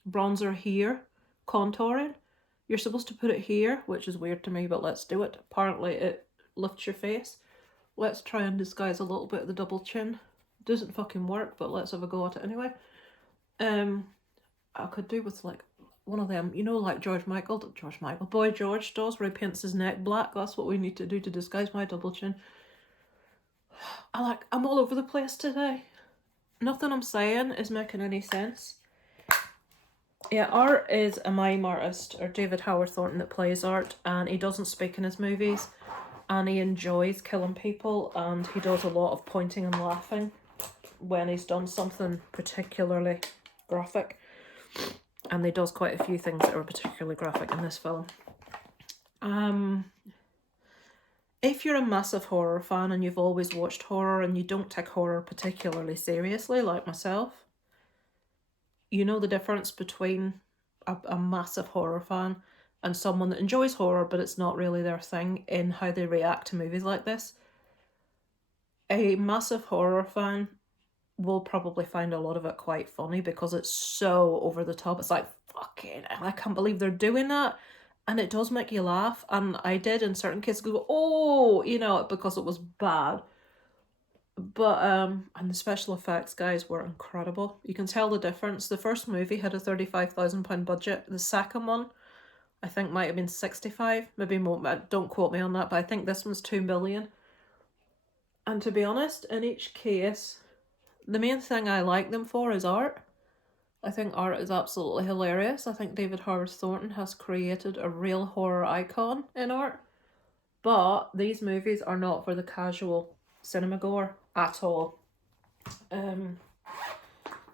bronzer here, contouring. You're supposed to put it here, which is weird to me, but let's do it. Apparently it lifts your face. Let's try and disguise a little bit of the double chin. Doesn't fucking work, but let's have a go at it anyway. I could do with like one of them, you know, like Boy George does, where he paints his neck black. That's what we need to do to disguise my double chin. I'm all over the place today. Nothing I'm saying is making any sense. Yeah, Art is a mime artist, or David Howard Thornton, that plays Art, and he doesn't speak in his movies, and he enjoys killing people, and he does a lot of pointing and laughing when he's done something particularly graphic, and he does quite a few things that are particularly graphic in this film. if you're a massive horror fan and you've always watched horror and you don't take horror particularly seriously, like myself, you know the difference between a massive horror fan and someone that enjoys horror but it's not really their thing in how they react to movies like this. A massive horror fan will probably find a lot of it quite funny because it's so over the top. It's like, fucking hell, I can't believe they're doing that. And it does make you laugh. And I did in certain cases go, oh, you know, because it was bad. But and the special effects guys were incredible. You can tell the difference. The first movie had a £35,000 budget. The second one, I think, might have been 65, maybe more. Don't quote me on that, but I think this one's 2 million. And to be honest, in each case, the main thing I like them for is art. I think art is absolutely hilarious. I think David Howard Thornton has created a real horror icon in art. But these movies are not for the casual cinema goer at all.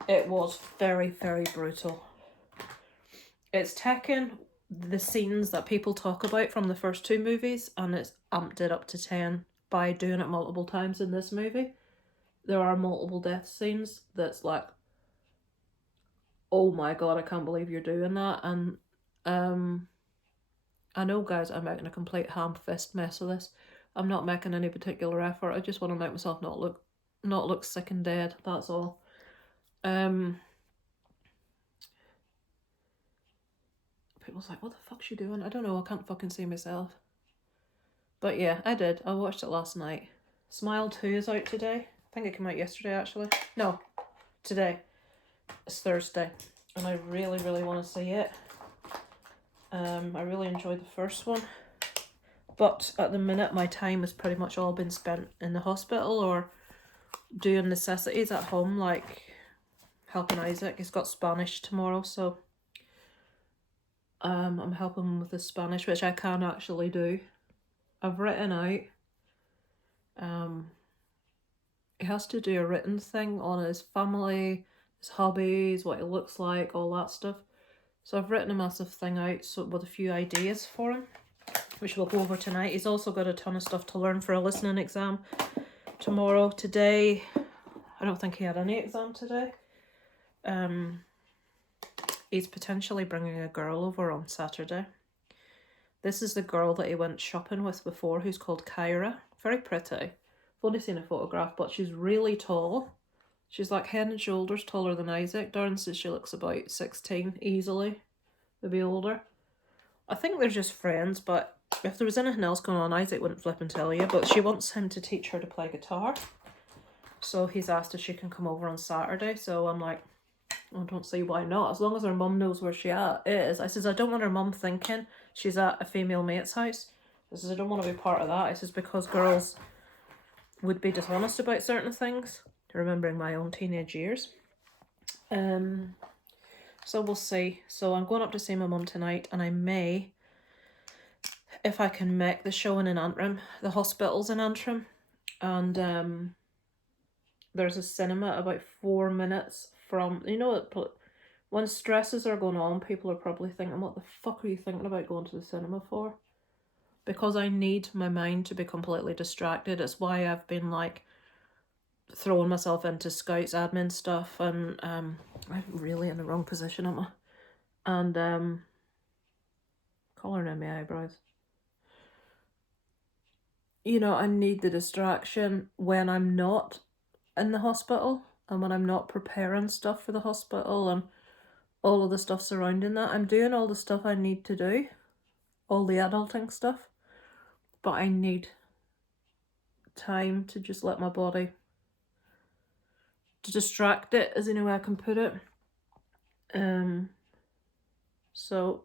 It was very, very brutal. It's taken the scenes that people talk about from the first two movies and it's amped it up to 10 by doing it multiple times in this movie. There are multiple death scenes that's like, oh my god, I can't believe you're doing that. And I know, guys, I'm making a complete ham-fist mess of this. I'm not making any particular effort. I just want to make myself not look sick and dead. That's all. People's like, what the fuck's she doing? I don't know. I can't fucking see myself. But yeah, I did. I watched it last night. Smile 2 is out today. I think it came out yesterday, actually. No, today. It's Thursday. And I really, really want to see it. I really enjoyed the first one. But at the minute, my time has pretty much all been spent in the hospital or doing necessities at home, like helping Isaac. He's got Spanish tomorrow, so I'm helping him with his Spanish, which I can actually do. I've written out. He has to do a written thing on his family, his hobbies, what he looks like, all that stuff. So I've written a massive thing out with a few ideas for him, which we'll go over tonight. He's also got a ton of stuff to learn for a listening exam tomorrow. Today, I don't think he had any exam today. He's potentially bringing a girl over on Saturday. This is the girl that he went shopping with before, who's called Kyra. Very pretty. I've only seen a photograph, but she's really tall. She's like head and shoulders taller than Isaac. Darren says she looks about 16, easily. Maybe older. I think they're just friends, but if there was anything else going on, Isaac wouldn't flip and tell you. But she wants him to teach her to play guitar. So he's asked if she can come over on Saturday. So I'm like, I don't see why not. As long as her mum knows where she is. I says, I don't want her mum thinking she's at a female mate's house. I says, I don't want to be part of that. I says, because girls would be dishonest about certain things. Remembering my own teenage years. So we'll see. So I'm going up to see my mum tonight, and I may, if I can make the showing in Antrim. The hospital's in Antrim, and there's a cinema about 4 minutes from, you know, when stresses are going on, people are probably thinking, what the fuck are you thinking about going to the cinema for? Because I need my mind to be completely distracted. It's why I've been like throwing myself into Scouts admin stuff, and I'm really in the wrong position, am I? And colouring in my eyebrows. You know, I need the distraction when I'm not in the hospital and when I'm not preparing stuff for the hospital and all of the stuff surrounding that. I'm doing all the stuff I need to do, all the adulting stuff, but I need time to just let my body, to distract it, is the only way I can put it. So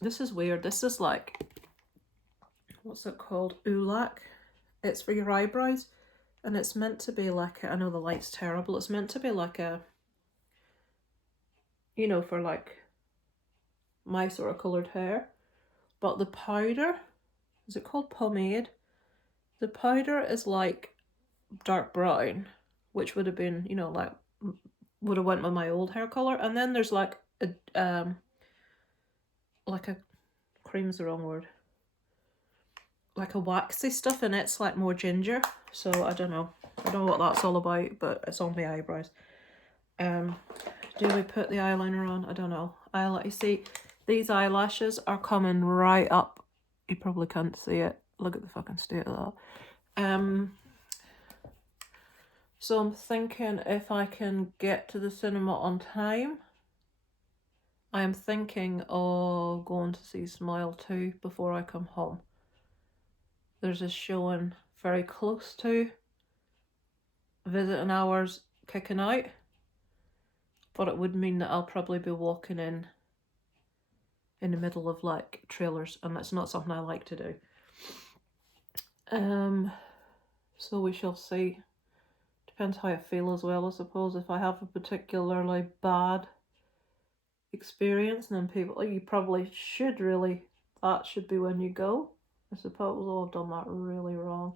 this is weird. This is like, what's it called? Ulac. It's for your eyebrows, and it's meant to be like I know the light's terrible. It's meant to be like a, you know, for like my sort of coloured hair. But the powder, is it called pomade? The powder is like dark brown, which would have been, you know, like would have went with my old hair colour. And then there's like a cream's the wrong word. like a waxy stuff, and it's like more ginger. So I don't know. I don't know what that's all about, but it's on my eyebrows. Do we put the eyeliner on? I don't know. You see, these eyelashes are coming right up. You probably can't see it. Look at the fucking state of that. So I'm thinking if I can get to the cinema on time, I'm thinking of going to see Smile 2 before I come home. There's a showing very close to visiting hours kicking out, but it would mean that I'll probably be walking in the middle of like trailers, and that's not something I like to do. So we shall see. Depends how I feel as well, I suppose. If I have a particularly bad experience, and then people, you probably should really, that should be when you go. I suppose I've done that really wrong.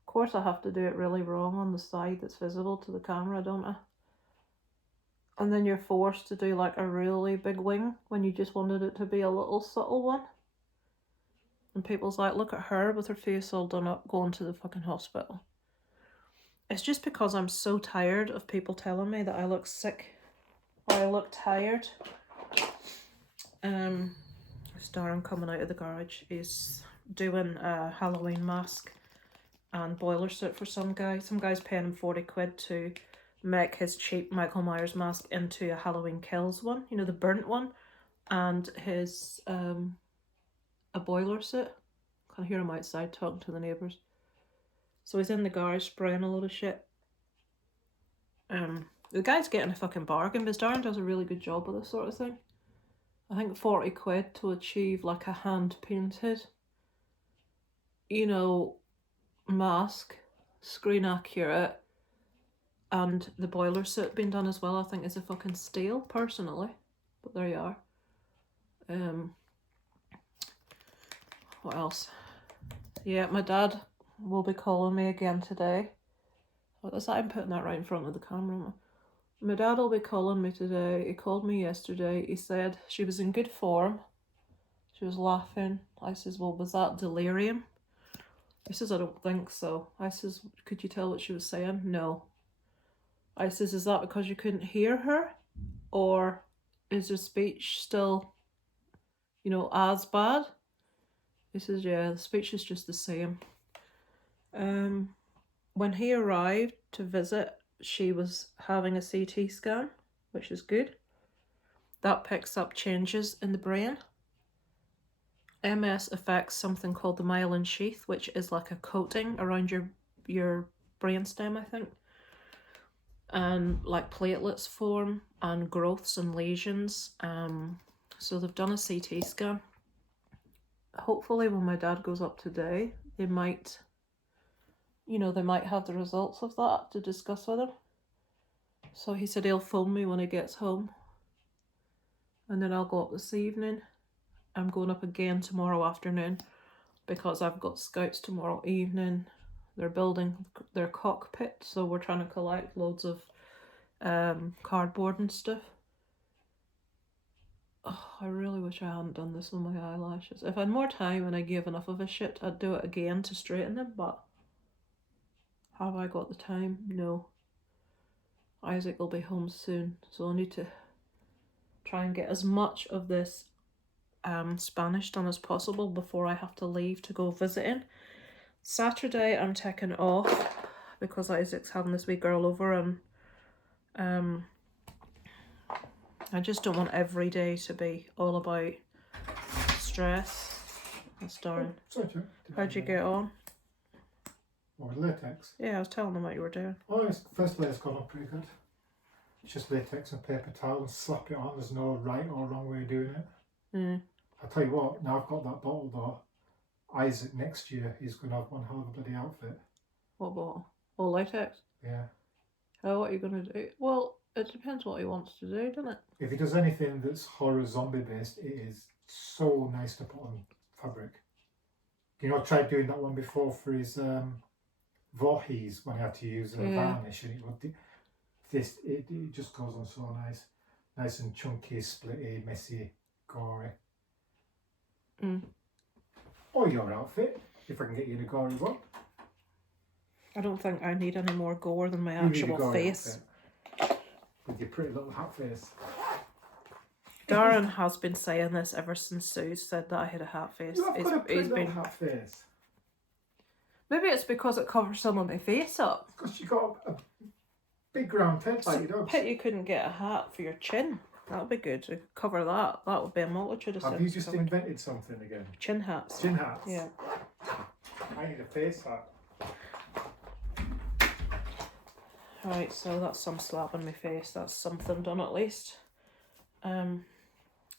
Of course I have to do it really wrong on the side that's visible to the camera, don't I? And then you're forced to do like a really big wing when you just wanted it to be a little subtle one. And people's like, look at her with her face all done up going to the fucking hospital. It's just because I'm so tired of people telling me that I look sick or I look tired. Darren coming out of the garage is doing a Halloween mask and boiler suit for some guy. Some guy's paying him 40 quid to make his cheap Michael Myers mask into a Halloween Kills one, you know, the burnt one, and his a boiler suit. Can hear him outside talking to the neighbours. So he's in the garage spraying a load of shit. The guy's getting a fucking bargain, but Darren does a really good job with this sort of thing. I think 40 quid to achieve like a hand painted, you know, mask, screen accurate, and the boiler suit being done as well, I think is a fucking steal, personally. But there you are. What else? Yeah, my dad will be calling me again today. What is that? I'm putting that right in front of the camera. My dad will be calling me today. He called me yesterday. He said she was in good form. She was laughing. I says, well, was that delirium? He says, I don't think so. I says, could you tell what she was saying? No. I says, is that because you couldn't hear her? Or is her speech still, you know, as bad? He says, yeah, the speech is just the same. When he arrived to visit, she was having a CT scan, which is good. That picks up changes in the brain. MS affects something called the myelin sheath, which is like a coating around your brainstem, I think. And like platelets form and growths and lesions. So they've done a CT scan. Hopefully when my dad goes up today, they might have the results of that to discuss with him. So he said he'll phone me when he gets home. And then I'll go up this evening. I'm going up again tomorrow afternoon because I've got scouts tomorrow evening. They're building their cockpit, so we're trying to collect loads of cardboard and stuff. Oh, I really wish I hadn't done this with my eyelashes. If I had more time and I gave enough of a shit, I'd do it again to straighten them, but have I got the time? No. Isaac will be home soon, so I'll need to try and get as much of this Spanish done as possible before I have to leave to go visiting. Saturday I'm taking off because Isaac's having this wee girl over, and I just don't want every day to be all about stress. That's Darren. How'd you get on? What, with latex? Yeah, I was telling them what you were doing. Oh, first layer's gone on pretty good. It's just latex and paper towel and slap it on. There's no right or wrong way of doing it. I'll tell you what, now I've got that bottle though, Isaac next year, he's going to have one hell of a bloody outfit. What bottle? Oh, latex? Yeah. Oh, what are you going to do? Well, it depends what he wants to do, doesn't it? If he does anything that's horror zombie based, it is so nice to put on fabric. You know, I tried doing that one before for his Voorhees when he had to use a varnish, and it just goes on so nice and chunky, splitty, messy, gory. Or your outfit. if I can get you in a gory one. I don't think I need any more gore than my You need a actual gory face. outfit with your pretty little hat face. Darren has been saying this ever since Sue said that I had a hat face. You have got a pretty He's little been... hat face. Maybe it's because it covers some of my face up. Because you got a big round head like your dogs. Pity you couldn't get a hat for your chin. That would be good to cover that. That would be a multitude of Have you just invented something again? Chin hats. Chin hats? Yeah. I need a face hat. Right, so that's some slap on my face. That's something done at least.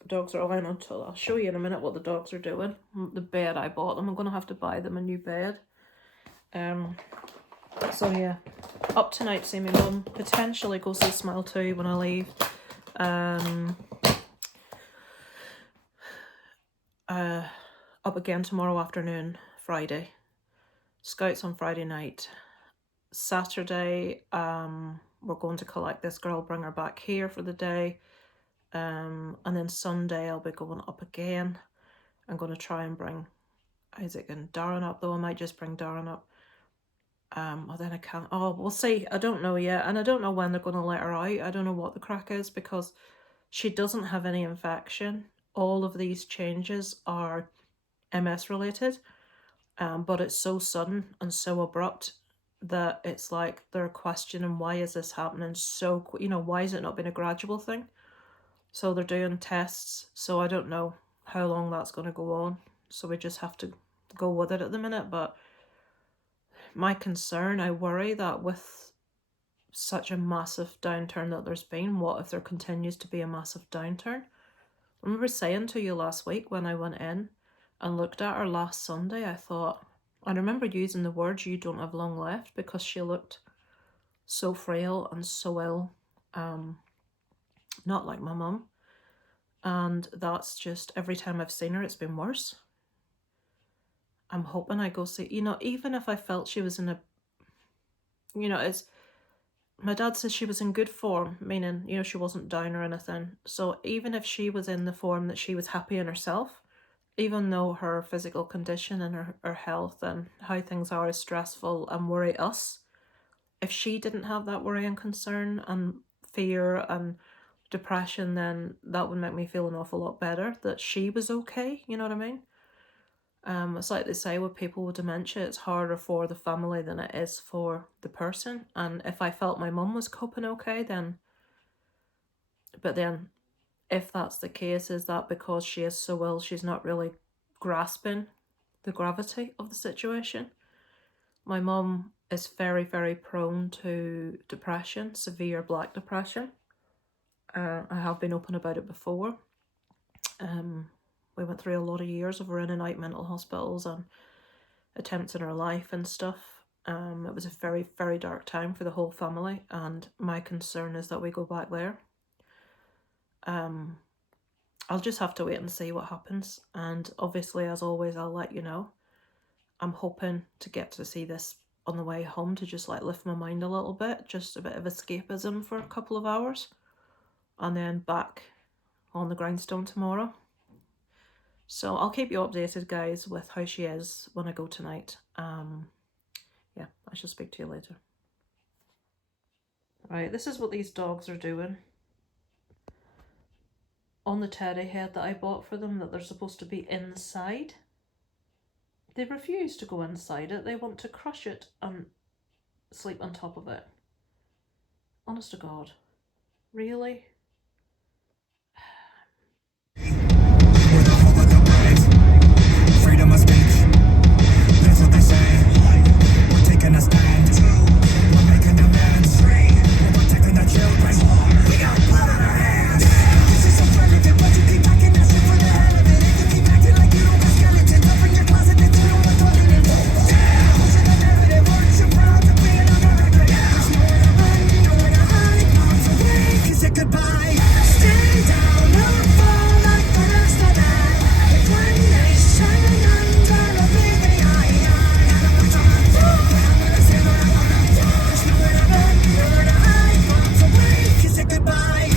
Dogs are lying on top. I'll show you in a minute what the dogs are doing. The bed I bought them. I'm going to have to buy them a new bed. So yeah, up tonight, see my mum. Potentially go see Smile 2 when I leave. Up again tomorrow afternoon, Friday. Scouts on Friday night. Saturday, we're going to collect this girl, bring her back here for the day. And then Sunday I'll be going up again. I'm going to try and bring Isaac and Darren up, though I might just bring Darren up. Or then I can't. Oh, we'll see. I don't know yet. And I don't know when they're going to let her out. I don't know what the crack is because she doesn't have any infection. All of these changes are MS related. But it's so sudden and so abrupt that it's like they're questioning why is this happening so quick? You know, why has it not been a gradual thing? So they're doing tests. So I don't know how long that's going to go on. So we just have to go with it at the minute. But my concern, I worry that with such a massive downturn that there's been, what if there continues to be a massive downturn? I remember saying to you last week when I went in and looked at her last Sunday, I remember using the words, you don't have long left, because she looked so frail and so ill. Not like my mum. And that's just, every time I've seen her, it's been worse. I'm hoping I go see, even if I felt she was in a, it's, my dad says she was in good form, meaning, she wasn't down or anything. So even if she was in the form that she was happy in herself, even though her physical condition and her health and how things are is stressful and worry us, if she didn't have that worry and concern and fear and depression, then that would make me feel an awful lot better that she was okay, you know what I mean? It's like they say with people with dementia, it's harder for the family than it is for the person. And if I felt my mum was coping okay, then if that's the case, is that because she is so ill, she's not really grasping the gravity of the situation? My mum is very, very prone to depression, severe black depression. I have been open about it before. We went through a lot of years of her in and out mental hospitals and attempts in her life and stuff. It was a very, very dark time for the whole family, and my concern is that we go back there. I'll just have to wait and see what happens, and obviously, as always, I'll let you know. I'm hoping to get to see this on the way home to just lift my mind a little bit, just a bit of escapism for a couple of hours, and then back on the grindstone tomorrow. So I'll keep you updated, guys, with how she is when I go tonight. Yeah, I shall speak to you later. Right, this is what these dogs are doing. On the teddy head that I bought for them, that they're supposed to be inside. They refuse to go inside it. They want to crush it and sleep on top of it. Honest to God. Really? Freedom of speech, that's what they say. We're taking a stand, we're making demands, we're protecting the children, we got blood on our hands. This is affirmative, but you keep backing that shit for the hell of it. You keep acting like you don't have skeletons up in your closet that you don't want to talk in. Pushing the narrative, aren't you proud to be an American? There's nowhere to run, nowhere to hide, arms away, kiss it goodbye. Stay down, don't fall like the rest of them. One nation under a big eye. There's nowhere to run, nowhere to hide, arms away, kiss it goodbye.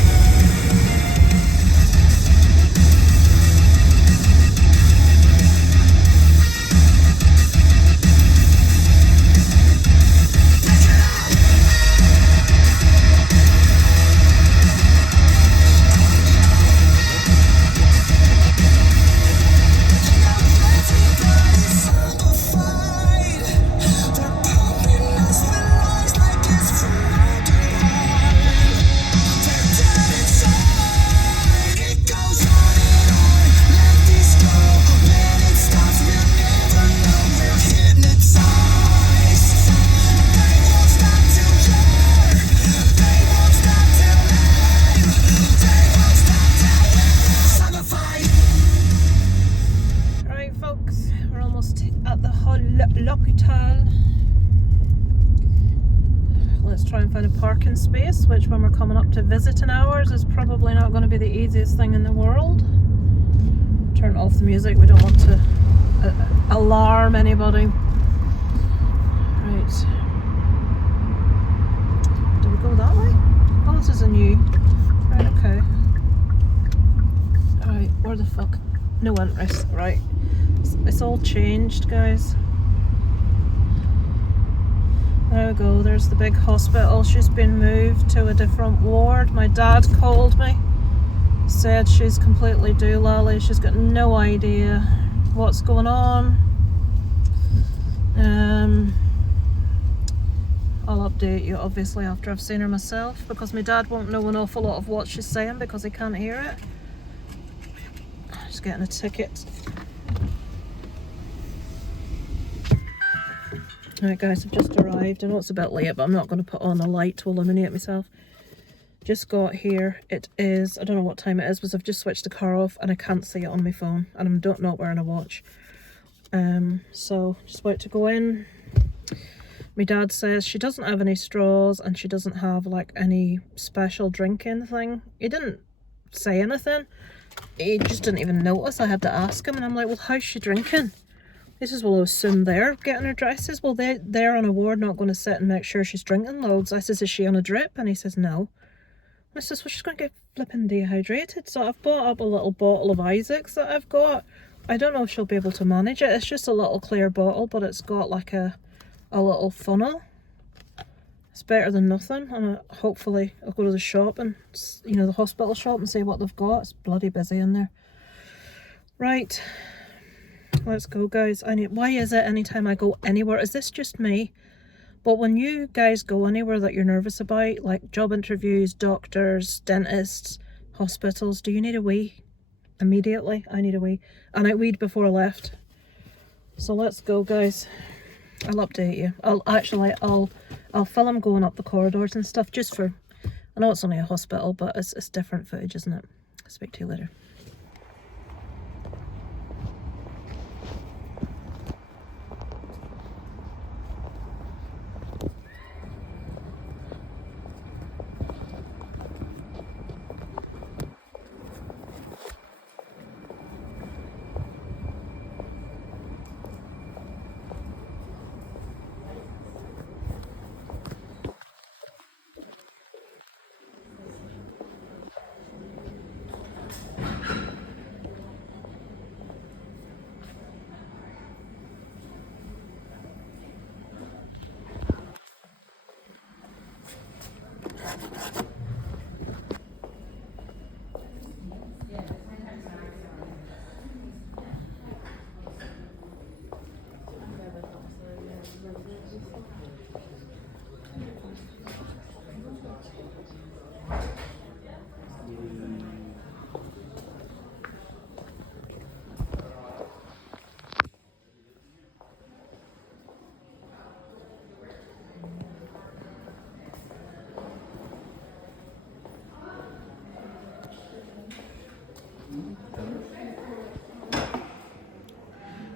place, which when we're coming up to visiting hours is probably not going to be the easiest thing in the world. Turn off the music, we don't want to alarm anybody. Right. Do we go that way? Oh, this is a new... Right, okay. Alright, where the fuck? No interest, right. It's all changed, guys. There we go, there's the big hospital. She's been moved to a different ward. My dad called me, said she's completely doolally. She's got no idea what's going on. I'll update you obviously after I've seen her myself, because my dad won't know an awful lot of what she's saying because he can't hear it. She's getting a ticket. Alright guys, I've just arrived. I know it's a bit late, but I'm not going to put on a light to illuminate myself. Just got here. It is, I don't know what time it is, because I've just switched the car off and I can't see it on my phone, and I'm not wearing a watch. So just about to go in. My dad says she doesn't have any straws and she doesn't have like any special drinking thing. He didn't say anything. He just didn't even notice. I had to ask him, and I'm like, well, how's she drinking? He says, well, I assume they're getting her dressed. I says, well, they're on a ward, not going to sit and make sure she's drinking loads. I says, is she on a drip? And he says, no. I says, well, she's going to get flipping dehydrated. So I've bought up a little bottle of Isaac's that I've got. I don't know if she'll be able to manage it. It's just a little clear bottle, but it's got like a little funnel. It's better than nothing. And hopefully I'll go to the shop and, you know, the hospital shop, and see what they've got. It's bloody busy in there. Right. Let's go, guys. Why is it anytime I go anywhere, is this just me? But when you guys go anywhere that you're nervous about, like job interviews, doctors, dentists, hospitals, do you need a wee? Immediately, I need a wee. And I weed before I left. So let's go, guys. I'll update you. I'll film going up the corridors and stuff, just for, I know it's only a hospital, but it's different footage, isn't it? I'll speak to you later.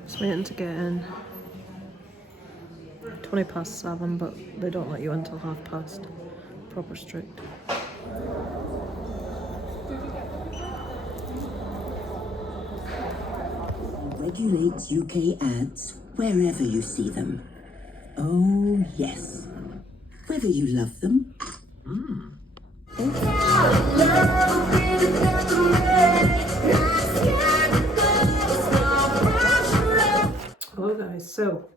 Just waiting to get in. 7:20, but they don't let you in until past. Proper strict. Regulates UK ads wherever you see them. Oh, yes. Whether you love them. Hello guys, so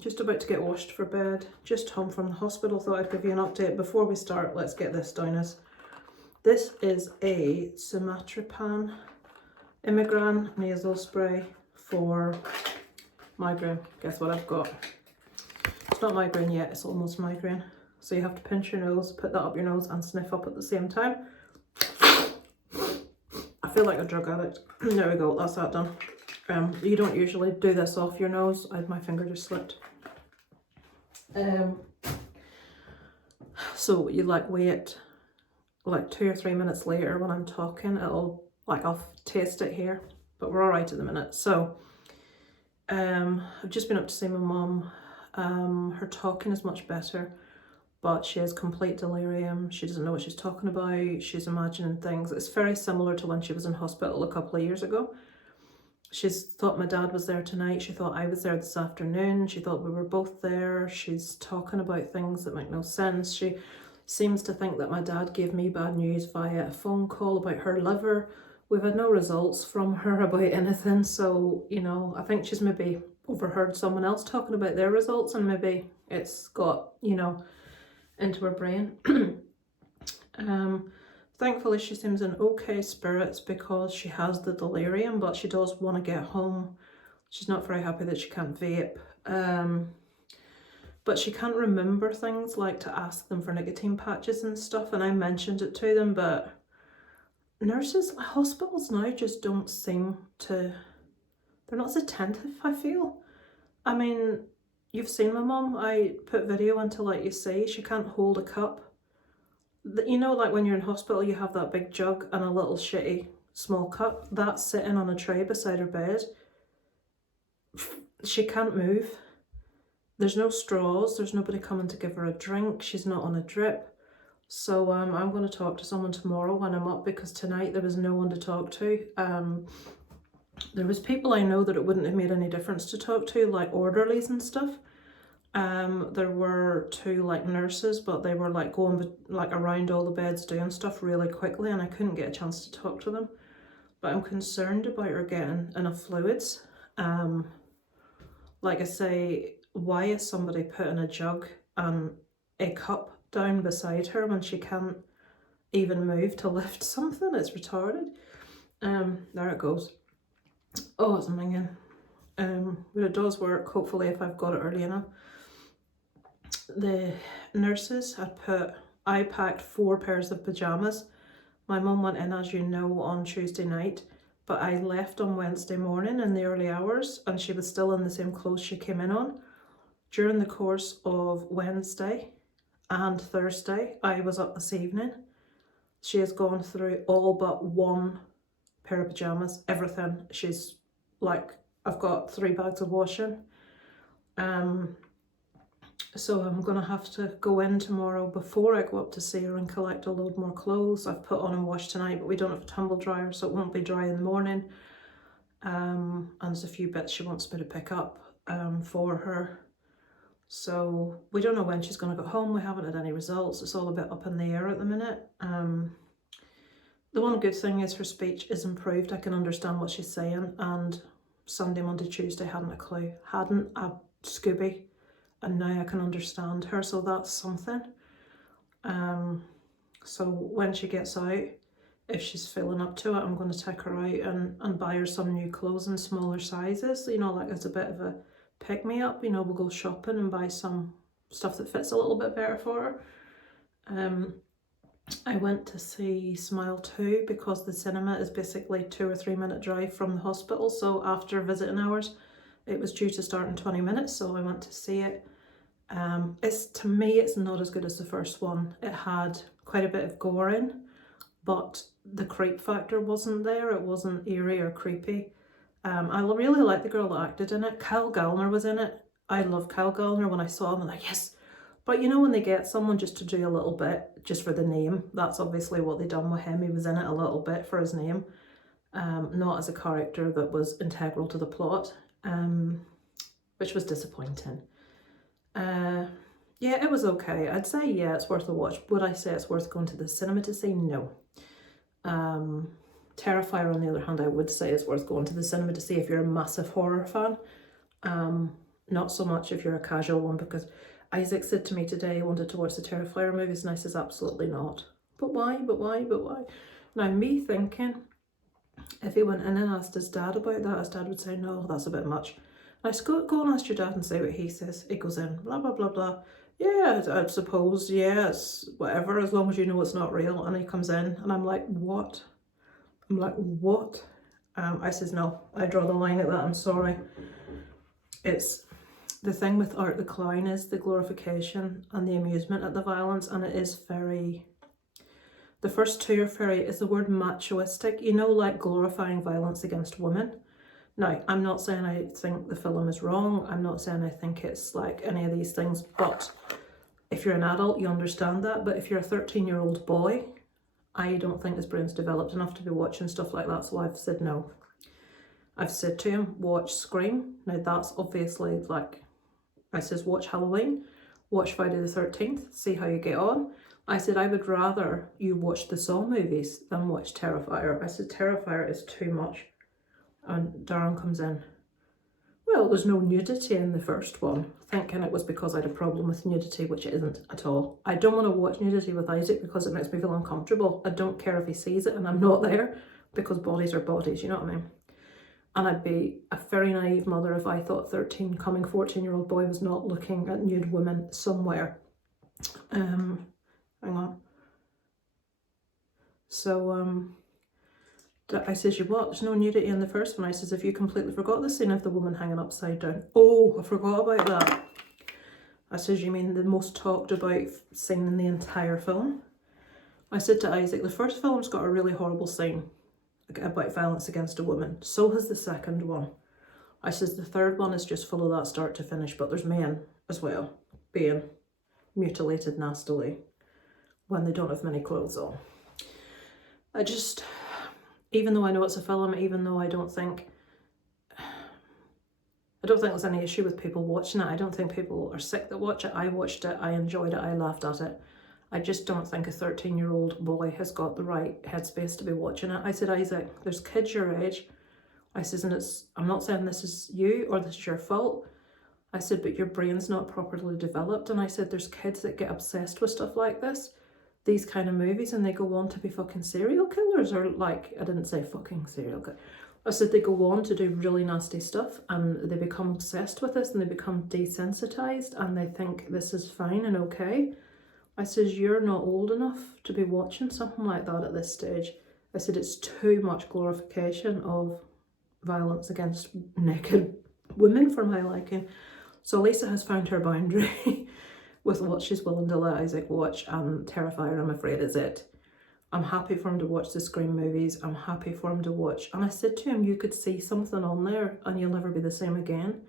just about to get washed for bed, just home from the hospital. Thought I'd give you an update. Before we start, let's get this down. This is a Sumatrapan Imigran nasal spray for migraine. Guess what I've got? It's not migraine yet, it's almost migraine. So you have to pinch your nose, put that up your nose and sniff up at the same time. I feel like a drug addict. There we go, that's that done. You don't usually do this off your nose. My finger just slipped. So you like wait like 2 or 3 minutes later when I'm talking, I'll taste it here, but we're all right at the minute. So I've just been up to see my mum. Her talking is much better. but she has complete delirium. She doesn't know what she's talking about. She's imagining things. It's very similar to when she was in hospital a couple of years ago. She's thought my dad was there tonight. She thought I was there this afternoon. She thought we were both there. She's talking about things that make no sense. She seems to think that my dad gave me bad news via a phone call about her liver. We've had no results from her about anything. So, you know, I think she's maybe overheard someone else talking about their results and maybe it's got, you know, into her brain. Thankfully she seems in okay spirits because she has the delirium, but she does want to get home. She's not very happy that she can't vape. But she can't remember things like to ask them for nicotine patches and stuff, and I mentioned it to them, but nurses, hospitals now just don't seem to, they're not as attentive, I feel. I mean, you've seen my mum, I put video into let you see, she can't hold a cup. You know, like when you're in hospital, you have that big jug and a little shitty small cup. That's sitting on a tray beside her bed. She can't move. There's no straws. There's nobody coming to give her a drink. She's not on a drip. So I'm going to talk to someone tomorrow when I'm up, because tonight there was no one to talk to. There was people I know that it wouldn't have made any difference to talk to, like orderlies and stuff. There were 2 like nurses, but they were like going like around all the beds doing stuff really quickly, and I couldn't get a chance to talk to them. But I'm concerned about her getting enough fluids. Like I say, why is somebody putting a jug and a cup down beside her when she can't even move to lift something? It's retarded. There it goes. Oh, it's ringing. But it does work, hopefully, if I've got it early enough. The nurses I packed 4 pairs of pyjamas. My mum went in, as you know, on Tuesday night, but I left on Wednesday morning in the early hours and she was still in the same clothes she came in on. During the course of Wednesday and Thursday, I was up this evening. She has gone through all but 1 pair of pyjamas, everything. She's like, I've got 3 bags of washing. So I'm going to have to go in tomorrow before I go up to see her and collect a load more clothes. I've put on and washed tonight, but we don't have a tumble dryer, so it won't be dry in the morning. And there's a few bits she wants me to pick up for her. So we don't know when she's going to go home. We haven't had any results. It's all a bit up in the air at the minute. The one good thing is her speech is improved. I can understand what she's saying, and Sunday, Monday, Tuesday hadn't a clue. Hadn't a Scooby. And now I can understand her, so that's something. So when she gets out, if she's feeling up to it, I'm going to take her out and buy her some new clothes in smaller sizes, you know, like as a bit of a pick-me-up. You know, we'll go shopping and buy some stuff that fits a little bit better for her. I went to see Smile 2 because the cinema is basically 2 or 3 minute drive from the hospital, so after visiting hours, it was due to start in 20 minutes, so I went to see it. To me, it's not as good as the first one. It had quite a bit of gore in, but the creep factor wasn't there. It wasn't eerie or creepy. I really like the girl that acted in it. Kyle Gallner was in it. I love Kyle Gallner. When I saw him, I'm like, yes. But you know, when they get someone just to do a little bit, just for the name, that's obviously what they done with him. He was in it a little bit for his name, not as a character that was integral to the plot. Which was disappointing. Yeah, it was okay. I'd say, yeah, it's worth a watch. Would I say it's worth going to the cinema to see? No. Terrifier, on the other hand, I would say it's worth going to the cinema to see if you're a massive horror fan. Not so much if you're a casual one, because Isaac said to me today he wanted to watch the Terrifier movies, and I says absolutely not. But why? But why? But why? Now, me thinking, if he went in and asked his dad about that, his dad would say, no, that's a bit much. I said, go and ask your dad and see what he says. He goes in, blah, blah, blah, blah. Yeah, I'd suppose, yes, whatever, as long as you know it's not real. And he comes in and I'm like, what? I'm like, what? I says, no, I draw the line at that, I'm sorry. It's the thing with Art the Clown is the glorification and the amusement at the violence, and it is very, the first 2 are very, is the word machoistic, you know, like glorifying violence against women. Now, I'm not saying I think the film is wrong. I'm not saying I think it's like any of these things, but if you're an adult, you understand that, but if you're a 13-year-old boy, I don't think his brain's developed enough to be watching stuff like that, so I've said no. I've said to him, watch Scream. Now that's obviously like, I says watch Halloween, watch Friday the 13th, see how you get on. I said I would rather you watch the Saw movies than watch Terrifier. I said Terrifier is too much. And Darren comes in, well, there's no nudity in the first one, thinking it was because I had a problem with nudity, which it isn't at all. I don't want to watch nudity with Isaac because it makes me feel uncomfortable. I don't care if he sees it and I'm not there, because bodies are bodies, you know what I mean? And I'd be a very naive mother if I thought 13 coming 14-year-old boy was not looking at nude women somewhere. Hang on. So I says, you what? There's no nudity in the first one. I says, if you completely forgot the scene of the woman hanging upside down. Oh, I forgot about that. I says, you mean the most talked about scene in the entire film? I said to Isaac, the first film's got a really horrible scene about violence against a woman. So has the second one. I says, the third one is just full of that start to finish, but there's men as well being mutilated nastily when they don't have many clothes on. I just, even though I know it's a film, even though I don't think there's any issue with people watching it. I don't think people are sick that watch it. I watched it, I enjoyed it, I laughed at it. I just don't think a 13-year-old boy has got the right headspace to be watching it. I said, Isaac, there's kids your age. I says, and I'm not saying this is you or this is your fault. I said, but your brain's not properly developed. And I said, there's kids that get obsessed with stuff like this, these kind of movies, and they go on to be fucking serial killers, or like, I didn't say fucking serial killer. I said they go on to do really nasty stuff and they become obsessed with this and they become desensitized and they think this is fine and okay. I says, you're not old enough to be watching something like that at this stage. I said, it's too much glorification of violence against naked women for my liking. So Lisa has found her boundary with what she's willing to let Isaac watch, and Terrifier, I'm afraid, is it. I'm happy for him to watch the Scream movies. I'm happy for him to watch. And I said to him, you could see something on there and you'll never be the same again.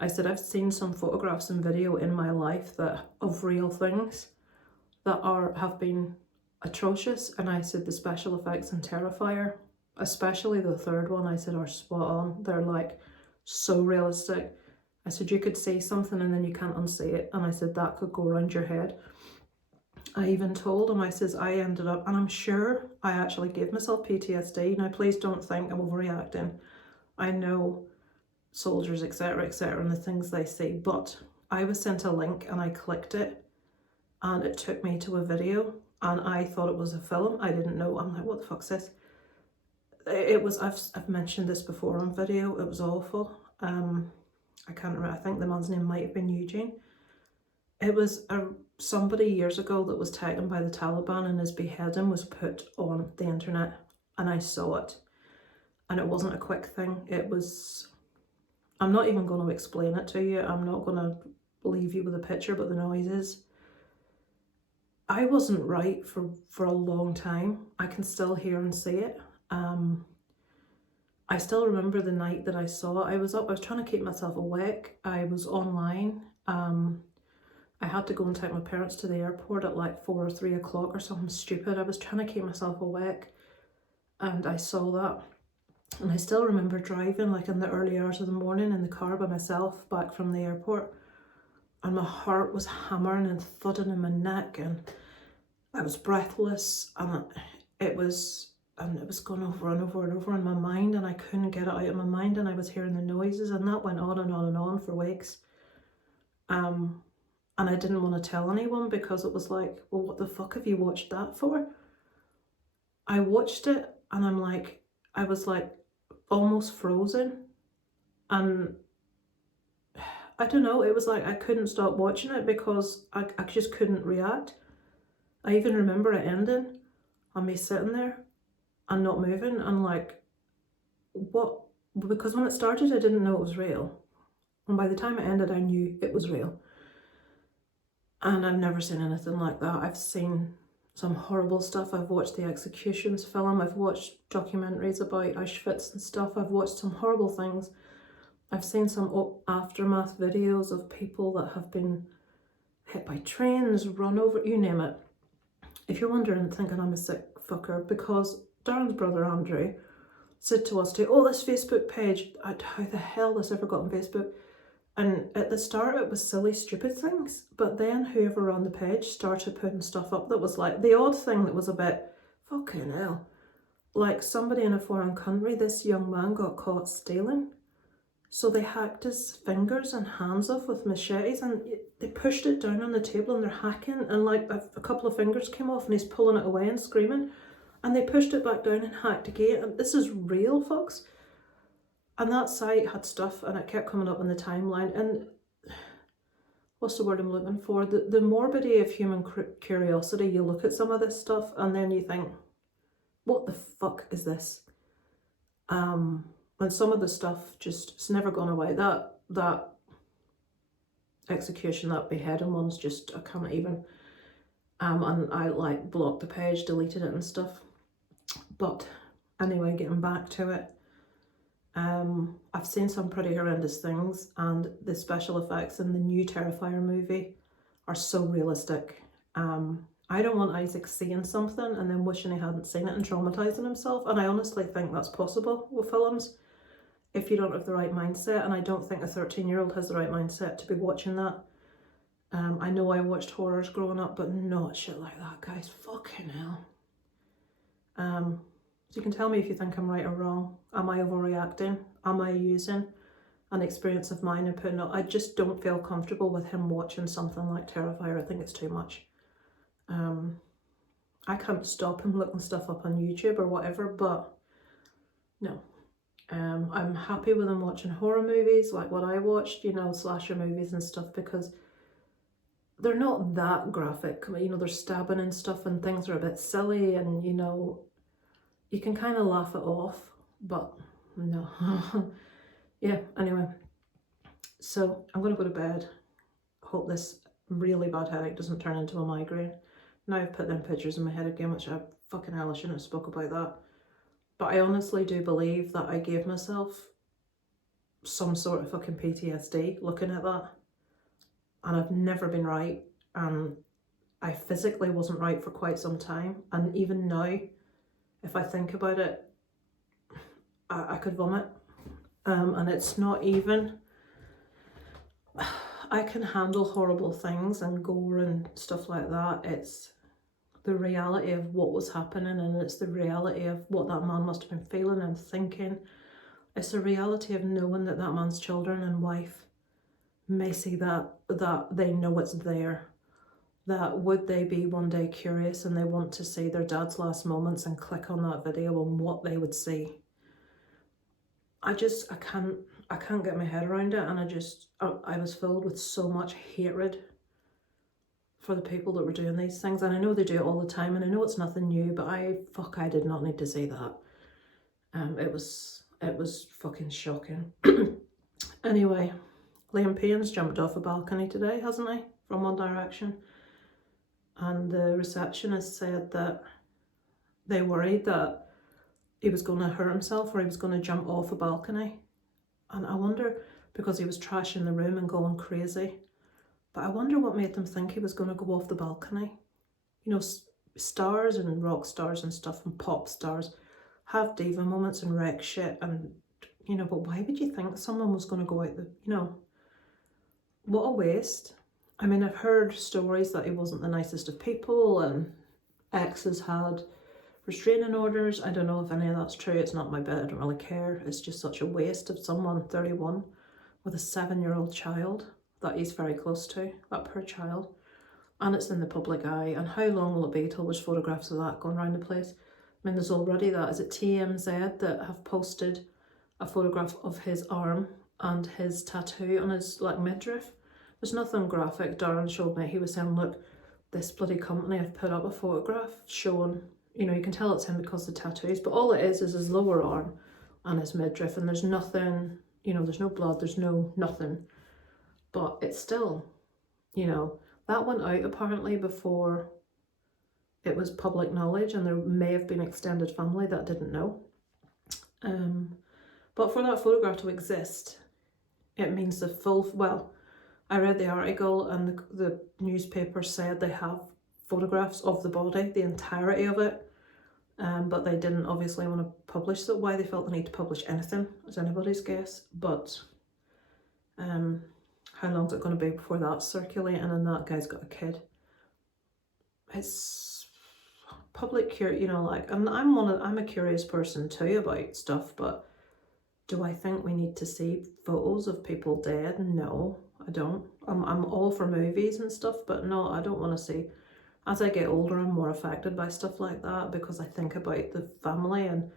I said, I've seen some photographs and video in my life that of real things that have been atrocious. And I said, the special effects in Terrifier, especially the third one, I said, are spot on. They're like so realistic. I said, you could see something and then you can't unsee it. And I said, that could go around your head. I even told him, I says, I ended up, and I'm sure I actually gave myself PTSD. Now, please don't think I'm overreacting. I know soldiers, etc., and the things they see, but I was sent a link and I clicked it and it took me to a video and I thought it was a film. I didn't know. I'm like, what the fuck's this? It was, I've mentioned this before on video. It was awful. I can't remember. I think the man's name might have been Eugene. It was somebody years ago that was taken by the Taliban and his beheading was put on the internet and I saw it. And it wasn't a quick thing. It was, I'm not even going to explain it to you. I'm not going to leave you with a picture, but the noises. I wasn't right for a long time. I can still hear and see it. I still remember the night that I saw it. I was up, I was trying to keep myself awake. I was online. I had to go and take my parents to the airport at like 4 or 3 o'clock or something stupid. I was trying to keep myself awake and I saw that. And I still remember driving like in the early hours of the morning in the car by myself back from the airport. And my heart was hammering and thudding in my neck and I was breathless and it was going over and over and over in my mind and I couldn't get it out of my mind and I was hearing the noises and that went on and on and on for weeks. And I didn't want to tell anyone because it was like, well, what the fuck have you watched that for? I watched it and I was like almost frozen. And I don't know, it was like I couldn't stop watching it because I just couldn't react. I even remember it ending and me sitting there and not moving and like, what? Because when it started, I didn't know it was real. And by the time it ended, I knew it was real. And I've never seen anything like that. I've seen some horrible stuff. I've watched the executions film. I've watched documentaries about Auschwitz and stuff. I've watched some horrible things. I've seen some aftermath videos of people that have been hit by trains, run over, you name it. If you're wondering, thinking I'm a sick fucker, because Darren's brother Andrew said to us, oh, this Facebook page, how the hell this ever got on Facebook? And at the start it was silly, stupid things, but then whoever ran the page started putting stuff up that was like, the odd thing that was a bit, fucking hell, like somebody in a foreign country, this young man got caught stealing. So they hacked his fingers and hands off with machetes, and they pushed it down on the table and they're hacking, and like a couple of fingers came off and he's pulling it away and screaming, and they pushed it back down and hacked again. And this is real, folks. And that site had stuff and it kept coming up in the timeline. And what's the word I'm looking for? The morbidity of human curiosity. You look at some of this stuff and then you think, what the fuck is this? And some of the stuff just, it's never gone away. That execution, that beheading one's just, I can't even, and I like blocked the page, deleted it and stuff. But anyway, getting back to it, I've seen some pretty horrendous things, and the special effects in the new Terrifier movie are so realistic. I don't want Isaac seeing something and then wishing he hadn't seen it and traumatising himself, and I honestly think that's possible with films if you don't have the right mindset, and I don't think a 13-year-old has the right mindset to be watching that. I know I watched horrors growing up, but not shit like that, guys. Fucking hell. So you can tell me if you think I'm right or wrong. Am I overreacting? Am I using an experience of mine and putting it? I just don't feel comfortable with him watching something like Terrifier. I think it's too much. I can't stop him looking stuff up on YouTube or whatever, but no. I'm happy with him watching horror movies like what I watched, you know, slasher movies and stuff, because they're not that graphic. You know, they're stabbing and stuff and things are a bit silly, and you know, you can kind of laugh it off, but no. Yeah, anyway, so I'm gonna go to bed. Hope this really bad headache doesn't turn into a migraine. Now I've put them pictures in my head again, which I fucking hell, I shouldn't have spoke about that. But I honestly do believe that I gave myself some sort of fucking PTSD looking at that. And I've never been right. And I physically wasn't right for quite some time. And even now, if I think about it, I could vomit. And it's not even... I can handle horrible things and gore and stuff like that. It's the reality of what was happening, and it's the reality of what that man must have been feeling and thinking. It's the reality of knowing that that man's children and wife may see that they know it's there. That would they be one day curious and they want to see their dad's last moments and click on that video and what they would see. I can't get my head around it, and I was filled with so much hatred for the people that were doing these things. And I know they do it all the time, and I know it's nothing new, but I did not need to see that. It was fucking shocking. Anyway, Liam Payne's jumped off a balcony today, hasn't he? From One Direction. And the receptionist said that they worried that he was going to hurt himself or he was going to jump off a balcony. And I wonder, because he was trashing the room and going crazy, but I wonder what made them think he was going to go off the balcony. You know, stars and rock stars and stuff and pop stars have diva moments and wreck shit, and, you know, but why would you think someone was going to go out the, you know, what a waste. I mean, I've heard stories that he wasn't the nicest of people and exes had restraining orders. I don't know if any of that's true. It's not my bit. I don't really care. It's just such a waste of someone 31 with a 7-year-old child that he's very close to, that poor child. And it's in the public eye. And how long will it be till there's photographs of that going around the place? I mean, there's already that. Is it TMZ that have posted a photograph of his arm and his tattoo on his, like, midriff? There's nothing graphic. Darren showed me. He was saying, look, this bloody company have put up a photograph showing, you know, you can tell it's him because of the tattoos, but all it is his lower arm and his midriff, and there's nothing, you know, there's no blood, there's no nothing. But it's still, you know, that went out apparently before it was public knowledge, and there may have been extended family that didn't know. But for that photograph to exist, it means the full, well, I read the article and the newspaper said they have photographs of the body, the entirety of it, but they didn't obviously want to publish it. Why they felt the need to publish anything is anybody's guess, but how long's it going to be before that's circulating and that guy's got a kid? It's public you know, like, and I'm a curious person too about stuff, but do I think we need to see photos of people dead? No, I don't. I'm all for movies and stuff, but no, I don't want to see. As I get older, I'm more affected by stuff like that because I think about the family, and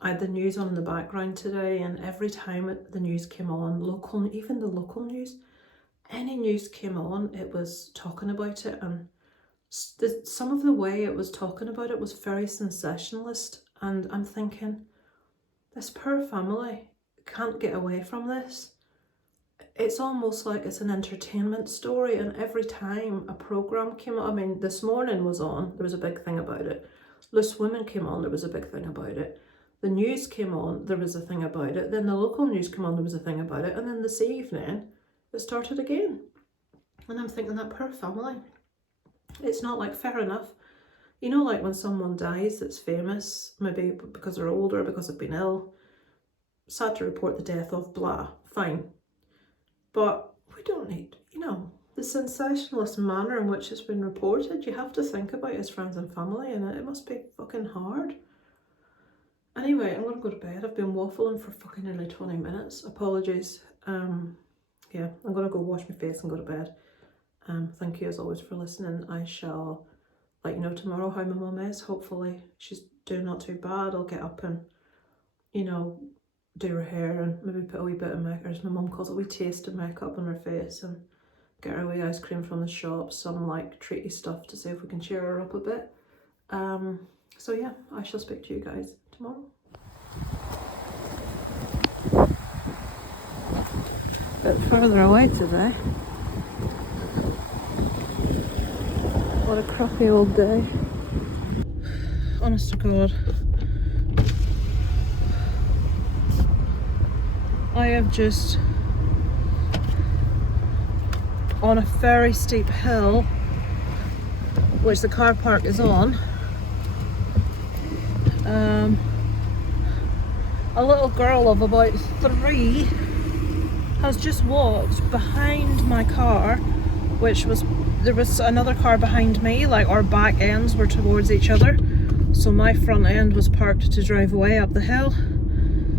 I had the news on in the background today, and every time the news came on, even the local news, any news came on, it was talking about it, and some of the way it was talking about it was very sensationalist, and I'm thinking, this poor family can't get away from this. It's almost like it's an entertainment story, and every time a programme came on, I mean, This Morning was on, there was a big thing about it. Loose Women came on, there was a big thing about it. The news came on, there was a thing about it. Then the local news came on, there was a thing about it. And then this evening, it started again. And I'm thinking, that poor family. It's not like, fair enough. You know, like when someone dies that's famous, maybe because they're older, because they've been ill, sad to report the death of, blah, fine. But we don't need, you know, the sensationalist manner in which it's been reported. You have to think about his friends and family, and it must be fucking hard. Anyway, I'm going to go to bed. I've been waffling for fucking nearly 20 minutes. Apologies. Yeah, I'm going to go wash my face and go to bed. Thank you as always for listening. I shall let you know tomorrow how my mum is. Hopefully she's doing not too bad. I'll get up and, you know, do her hair and maybe put a wee bit of makeup, as my mum calls it, a wee taste of makeup on her face, and get her a wee ice cream from the shop, some like treaty stuff to see if we can cheer her up a bit. So yeah, I shall speak to you guys tomorrow. A bit further away today. What a crappy old day. Honest to God, I have just on a very steep hill, which the car park is on. A little girl of about 3 has just walked behind my car, there was another car behind me, like our back ends were towards each other, so my front end was parked to drive away up the hill.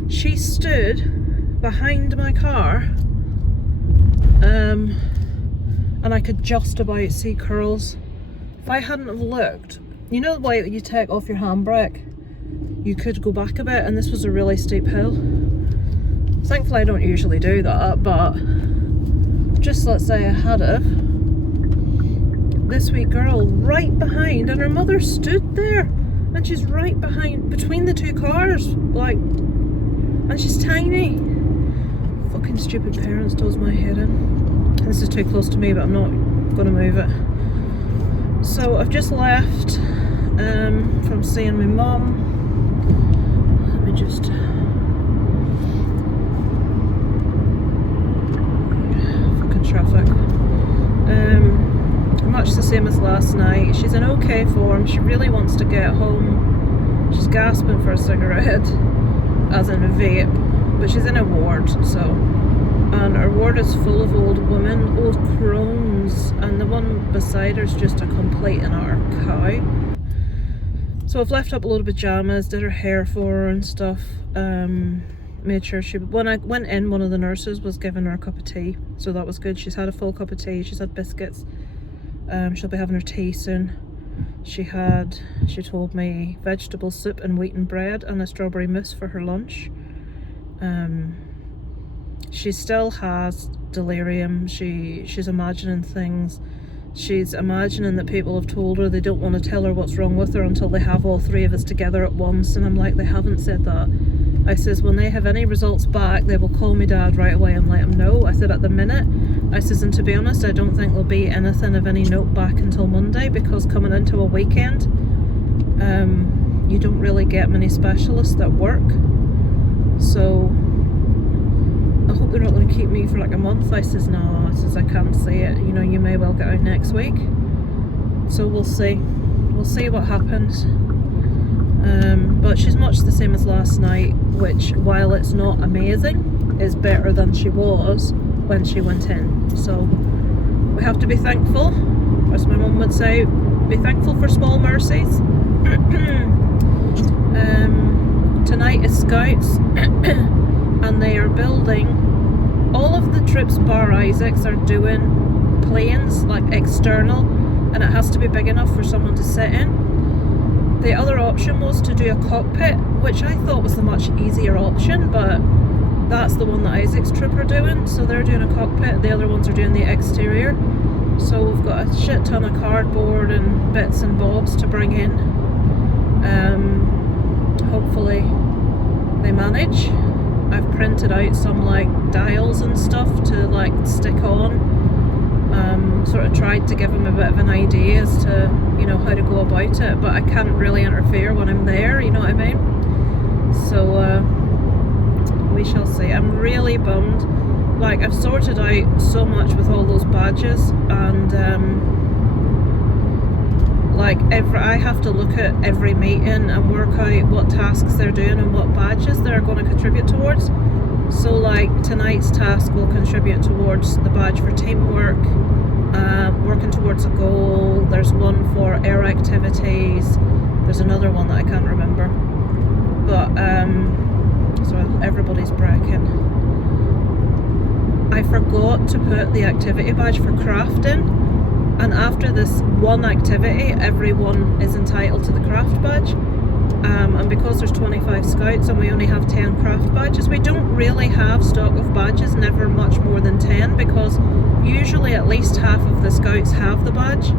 She stood behind my car, and I could just about see curls. If I hadn't have looked, you know the way you take off your handbrake, you could go back a bit, and this was a really steep hill. Thankfully I don't usually do that, but just let's say I had have, this wee girl right behind, and her mother stood there, and she's right behind, between the two cars, like, and she's tiny. Fucking stupid parents does my head in. This is too close to me, but I'm not gonna move it. So I've just left from seeing my mum. Let me just fucking traffic. Much the same as last night. She's in okay form. She really wants to get home. She's gasping for a cigarette, as in a vape, but she's in a ward, so, and our ward is full of old women, old crones, and the one beside her is just a complete and utter cow. So I've left up a load of pajamas, did her hair for her and stuff, made sure when I went in, one of the nurses was giving her a cup of tea, so that was good. She's had a full cup of tea, she's had biscuits. She'll be having her tea soon. She told me, vegetable soup and wheaten bread and a strawberry mousse for her lunch. She still has delirium. She's imagining things. She's imagining that people have told her they don't want to tell her what's wrong with her until they have all 3 of us together at once, and I'm like, they haven't said that. I says, when they have any results back, they will call me dad right away and let him know. I said, at the minute, I says, and to be honest, I don't think there'll be anything of any note back until Monday, because coming into a weekend, you don't really get many specialists that work. So I hope they're not going to keep me for like a month. I says, no, I says, I can't see it. You know, you may well get out next week. So we'll see. We'll see what happens. But she's much the same as last night, which, while it's not amazing, is better than she was when she went in. So we have to be thankful. As my mum would say, be thankful for small mercies. Tonight is Scouts. And they are building, all of the trips bar Isaac's are doing planes, like external, and it has to be big enough for someone to sit in. The other option was to do a cockpit, which I thought was the much easier option, but that's the one that Isaac's trip are doing. So they're doing a cockpit, the other ones are doing the exterior. So we've got a shit ton of cardboard and bits and bobs to bring in. Hopefully they manage. I've printed out some like dials and stuff to like stick on. Sort of tried to give them a bit of an idea as to, you know, how to go about it, but I can't really interfere when I'm there, you know what I mean? So we shall see. I'm really bummed. Like, I've sorted out so much with all those badges, and like I have to look at every meeting and work out what tasks they're doing and what badges they're going to contribute towards. So like tonight's task will contribute towards the badge for teamwork, working towards a goal. There's one for air activities. There's another one that I can't remember. But so everybody's bragging. I forgot to put the activity badge for crafting. And after this one activity, everyone is entitled to the craft badge. And because there's 25 scouts and we only have 10 craft badges, we don't really have stock of badges, never much more than 10, because usually at least half of the scouts have the badge.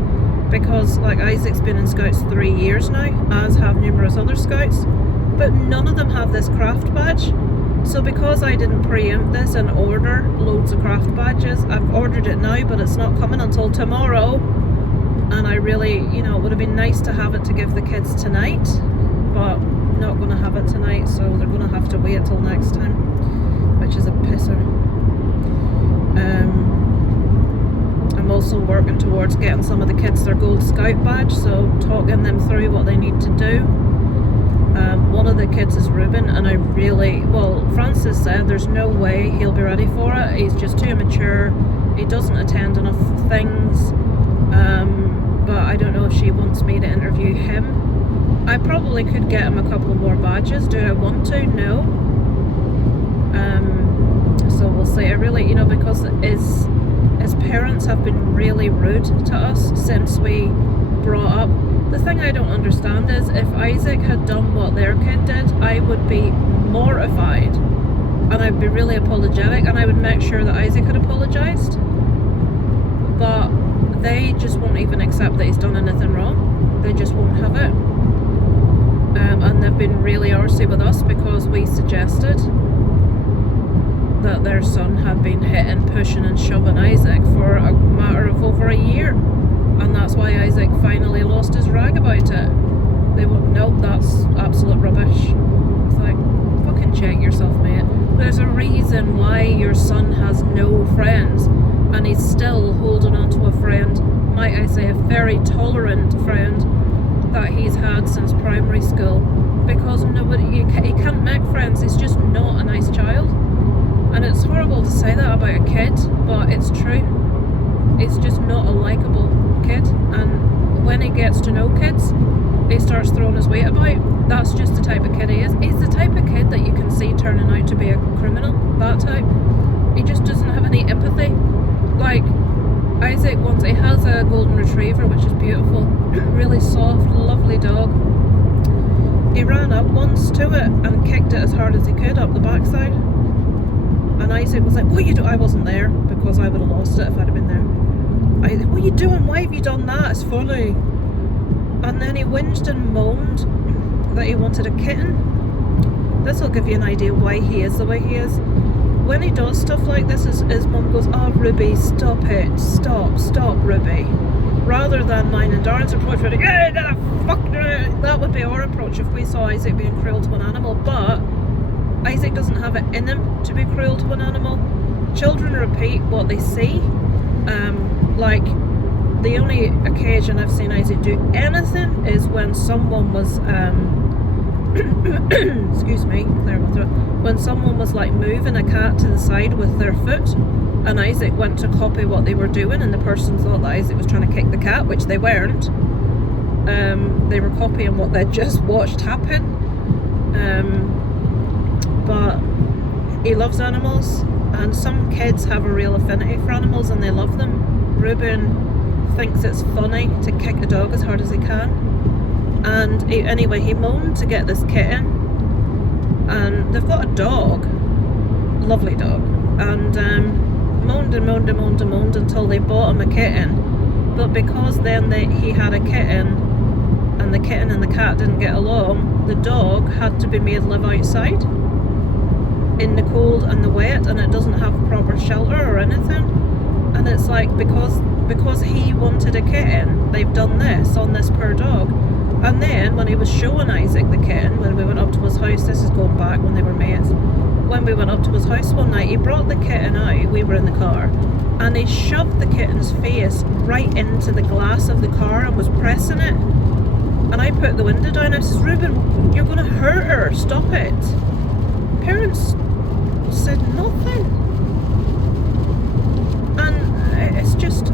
Because like Isaac's been in scouts 3 years now, as have numerous other scouts, but none of them have this craft badge. So because I didn't preempt this and order loads of craft badges, I've ordered it now, but it's not coming until tomorrow. And I really, you know, it would have been nice to have it to give the kids tonight, but not going to have it tonight, so they're going to have to wait till next time, which is a pisser. I'm also working towards getting some of the kids their Gold Scout badge, so talking them through what they need to do. One of the kids is Ruben, and I really, well, Francis said there's no way he'll be ready for it. He's just too immature. He doesn't attend enough things. But I don't know if she wants me to interview him. I probably could get him a couple more badges. Do I want to? No. So we'll see. I really, you know, because his parents have been really rude to us since we brought up. The thing I don't understand is if Isaac had done what their kid did, I would be mortified and I'd be really apologetic, and I would make sure that Isaac had apologised. But they just won't even accept that he's done anything wrong. They just won't have it. And they've been really arsy with us because we suggested that their son had been hitting, pushing and shoving Isaac for a matter of over a year. And that's why Isaac finally lost his rag about it. They won't, nope, that's absolute rubbish. It's like, fucking check yourself, mate. There's a reason why your son has no friends, and he's still holding on to a friend, might I say a very tolerant friend, that he's had since primary school. Because nobody, he can't make friends, he's just not a nice child. And it's horrible to say that about a kid, but it's true. It's just not a likeable kid, and when he gets to know kids, he starts throwing his weight about. That's just the type of kid he is. He's the type of kid that you can see turning out to be a criminal, that type. He just doesn't have any empathy. Like, Isaac once, he has a golden retriever, which is beautiful, really soft, lovely dog. He ran up once to it and kicked it as hard as he could up the backside. And Isaac was like, what are you doing? I wasn't there, because I would have lost it if I'd have been there. What are you doing? Why have you done that? It's funny. And then he whinged and moaned that he wanted a kitten. This will give you an idea why he is the way he is. When he does stuff like this, his mum goes, oh, Ruby, stop it. Stop, Ruby. Rather than mine and Darren's approach, where that would be our approach if we saw Isaac being cruel to an animal. But Isaac doesn't have it in him to be cruel to an animal. Children repeat what they see. Like, the only occasion I've seen Isaac do anything is when someone was excuse me, clear my throat. When someone was like moving a cat to the side with their foot, and Isaac went to copy what they were doing, and the person thought that Isaac was trying to kick the cat, which they weren't. They were copying what they'd just watched happen. But he loves animals, and some kids have a real affinity for animals and they love them. Ruben thinks it's funny to kick a dog as hard as he can, and anyway, he moaned to get this kitten, and they've got a dog, lovely dog, and moaned and moaned and moaned and moaned until they bought him a kitten. But because then he had a kitten and the kitten and the cat didn't get along, the dog had to be made live outside in the cold and the wet, and it doesn't have proper shelter or anything. And it's like, because he wanted a kitten, they've done this on this poor dog. And then when he was showing Isaac the kitten, when we went up to his house, this is going back when they were mates, when we went up to his house one night, he brought the kitten out, we were in the car, and he shoved the kitten's face right into the glass of the car and was pressing it. And I put the window down, I said, Ruben, you're going to hurt her, stop it. Parents said nothing. And it's just,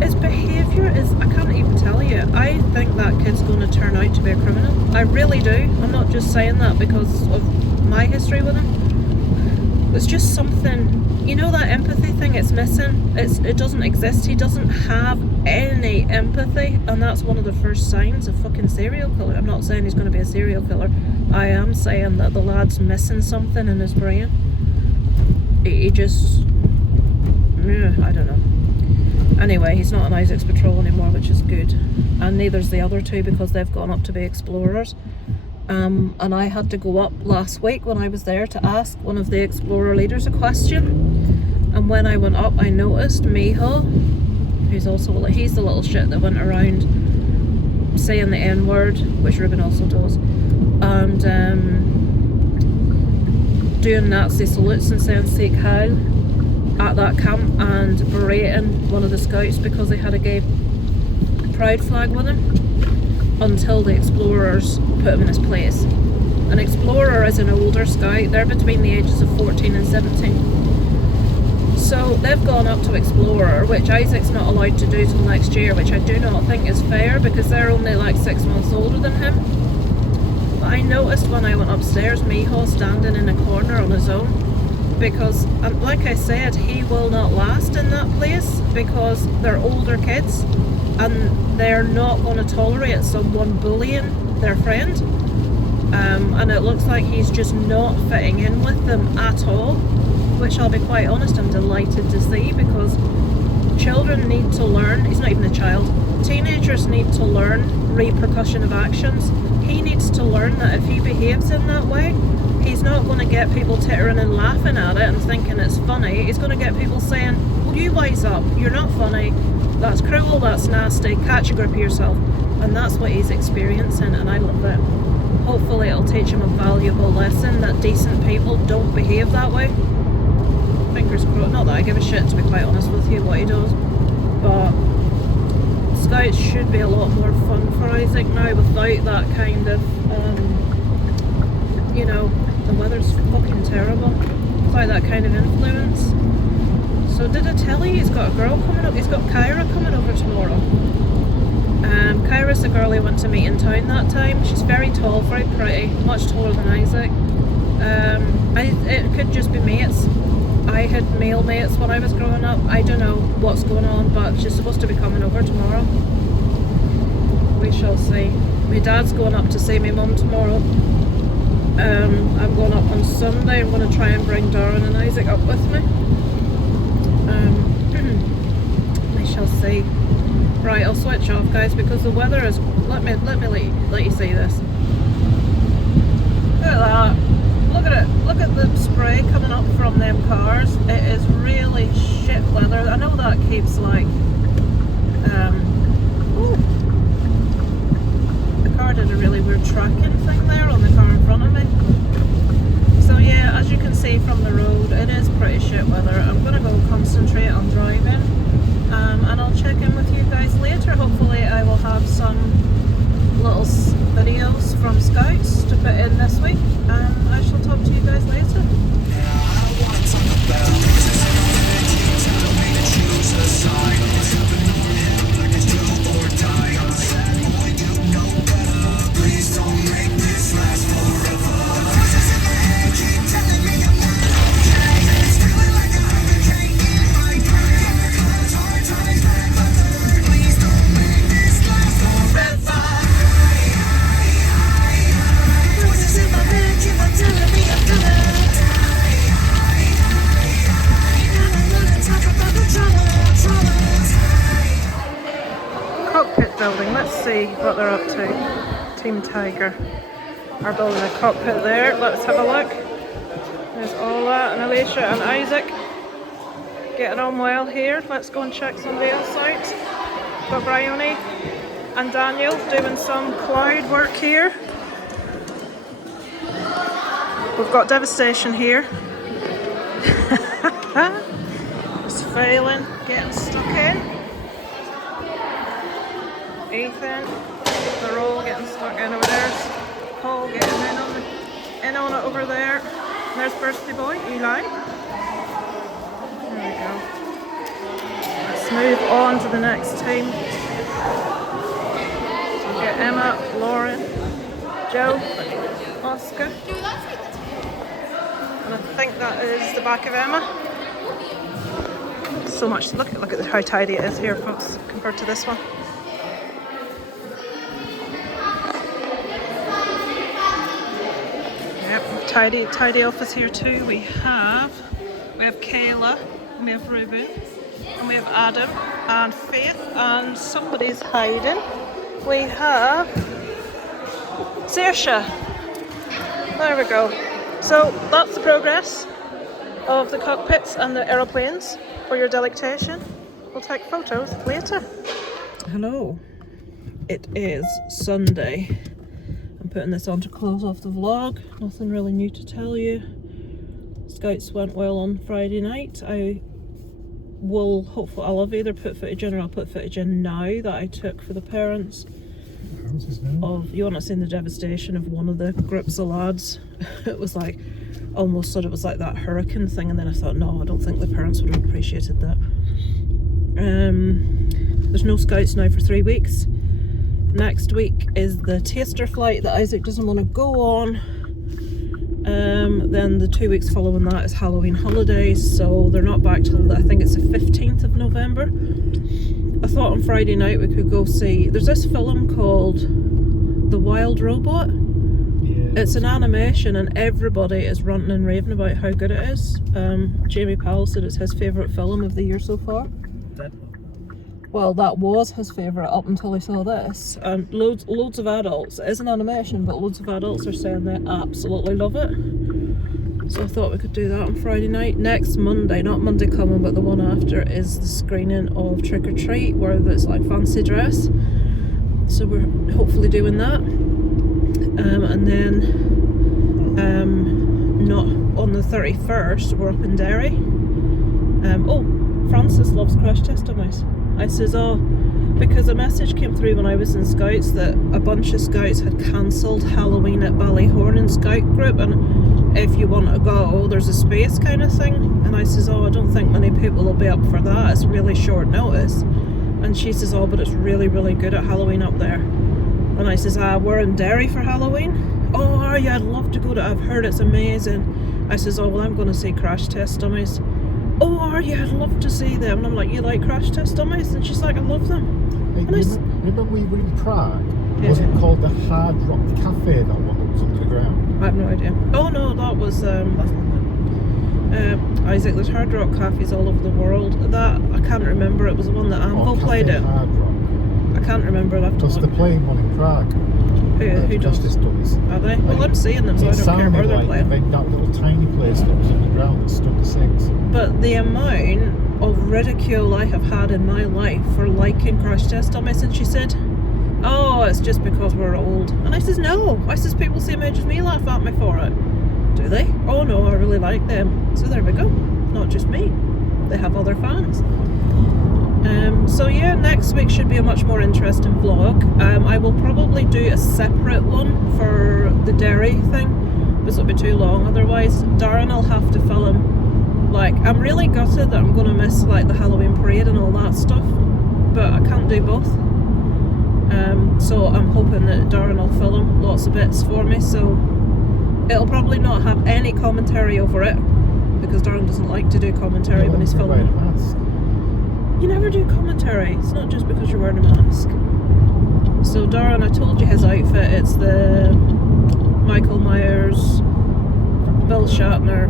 his behaviour is, I can't even tell you. I think that kid's going to turn out to be a criminal. I really do. I'm not just saying that because of my history with him. It's just something, you know, that empathy thing, it's missing. It doesn't exist. He doesn't have any empathy, and that's one of the first signs of fucking serial killer. I'm not saying he's going to be a serial killer. I am saying that the lad's missing something in his brain. He just, I don't know. Anyway, he's not on Isaac's patrol anymore, which is good. And neither's the other two, because they've gone up to be explorers. And I had to go up last week when I was there to ask one of the explorer leaders a question. And when I went up, I noticed Miho, who's also, he's the little shit that went around saying the N-word, which Ruben also does, and doing Nazi salutes and saying Sieg Heil at that camp, and berating one of the scouts because they had a gay pride flag with him, until the explorers put him in his place. An explorer is an older scout, they're between the ages of 14 and 17. So they've gone up to explorer, which Isaac's not allowed to do till next year, which I do not think is fair, because they're only like 6 months older than him. But I noticed when I went upstairs, Miho standing in a corner on his own, because, like I said, he will not last in that place because they're older kids and they're not going to tolerate someone bullying their friend. And it looks like he's just not fitting in with them at all, which I'll be quite honest, I'm delighted to see, because children need to learn, he's not even a child, teenagers need to learn repercussion of actions. He needs to learn that if he behaves in that way, he's not going to get people tittering and laughing at it and thinking it's funny. He's going to get people saying, well, you wise up, you're not funny, that's cruel, that's nasty, catch a grip of yourself. And that's what he's experiencing, and I love it. Hopefully it'll teach him a valuable lesson that decent people don't behave that way. Fingers crossed. Not that I give a shit, to be quite honest with you, what he does, but Scouts should be a lot more fun for Isaac now without that kind of you know, the weather's fucking terrible, without that kind of influence. So did I tell you he's got a girl coming up? He's got Kyra coming over tomorrow. Kyra's the girl he went to meet in town that time. She's very tall, very pretty, much taller than Isaac. It could just be mates. I had male mates when I was growing up. I don't know what's going on, but she's supposed to be coming over tomorrow. We shall see. My dad's going up to see my mum tomorrow. I'm going up on Sunday. I'm going to try and bring Darren and Isaac up with me. We shall see. Right, I'll switch off, guys, because the weather is. Let me let you see this. Look at that. Look at it. Look at the spray coming up from them cars. It is really shit weather. I know that keeps like. Ooh. The car did a really weird tracking thing there on the car in front of me. So as you can see from the road, it is pretty shit weather. I'm going to go concentrate on driving, and I'll check in with you guys later. Hopefully I will have some little videos from Scouts to put in this week, and I shall talk to you guys later. Cockpit building, let's see what they're up to. Team Tiger are building a cockpit there. Let's have a look. There's Ola and Alicia and Isaac getting on well here. Let's go and check somebody else out. Got Bryony and Daniel doing some cloud work here. We've got Devastation here. Just failing, getting stuck in. Ethan, they're all getting stuck in over there. Paul getting in on it over there. And there's birthday boy, Eli. There we go. Let's move on to the next team. So we've got Emma, Lauren, Joe, Oscar. And I think that is the back of Emma. So much, look at how tidy it is here, folks, compared to this one. Tidy office here too. We have Kayla, and we have Ruben, and we have Adam and Faith, and somebody's hiding. We have Saoirse. There we go. So that's the progress of the cockpits and the aeroplanes for your delectation. We'll take photos later. Hello. It is Sunday. I'm putting this on to close off the vlog. Nothing really new to tell you. Scouts went well on Friday night. I'll have either put footage in or I'll put footage in now that I took for the parents. You want to see the devastation of one of the groups of lads. It was like, almost thought it was like that hurricane thing, and then I thought, no, I don't think the parents would have appreciated that. There's no Scouts now for 3 weeks. Next week is the taster flight that Isaac doesn't want to go on. Then the 2 weeks following that is Halloween holidays, so they're not back till I think it's the 15th of November. I thought on Friday night we could go see, there's this film called The Wild Robot. Yeah. It's an animation and everybody is ranting and raving about how good it is. Jamie Powell said it's his favourite film of the year so far. Well, that was his favourite up until he saw this. Loads of adults, it is an animation, but loads of adults are saying they absolutely love it. So I thought we could do that on Friday night. Next Monday, not Monday coming, but the one after, is the screening of Trick or Treat, where it's like fancy dress. So we're hopefully doing that. And then not on the 31st, we're up in Derry. Francis loves crash test dummies. I says, because a message came through when I was in Scouts that a bunch of Scouts had cancelled Halloween at Ballyhorn in Scout group, and if you want to go, there's a space kind of thing. And I says, I don't think many people will be up for that, it's really short notice. And she says, but it's really, really good at Halloween up there. And I says, we're in Derry for Halloween. Oh, are you? I'd love to go to it, I've heard it's amazing. I says, well, I'm going to see crash test dummies. Oh, are you? I'd love to see them. And I'm like, you like crash test dummies? And she's like, I love them. Hey, remember we were in Prague? Yeah. Was it called the Hard Rock Cafe, that one that was under the ground? I have no idea. Oh no, that was Isaac, there's Hard Rock cafes all over the world. That, I can't remember, it was the one that Anvil played it. Hard Rock. I can't remember, I'll have to look. They're playing one in Prague. Who does? Dummies. Are they? Well, I'm seeing them, so I don't care where they're playing. That little tiny place that was on the ground that stood the six. But the amount of ridicule I have had in my life for liking crash test dummies, and she said, it's just because we're old. And I says, no. I says, people same age as me laugh at me for it. Do they? Oh no, I really like them. So there we go. Not just me. They have other fans. So yeah, next week should be a much more interesting vlog. I will probably do a separate one for the dairy thing, because it'll be too long otherwise. Darren will have to film. Like, I'm really gutted that I'm going to miss like the Halloween parade and all that stuff, but I can't do both. So I'm hoping that Darren will film lots of bits for me, so it'll probably not have any commentary over it, because Darren doesn't like to do commentary when he's filming. You never do commentary. It's not just because you're wearing a mask. So Darren, I told you his outfit. It's the Michael Myers, Bill Shatner,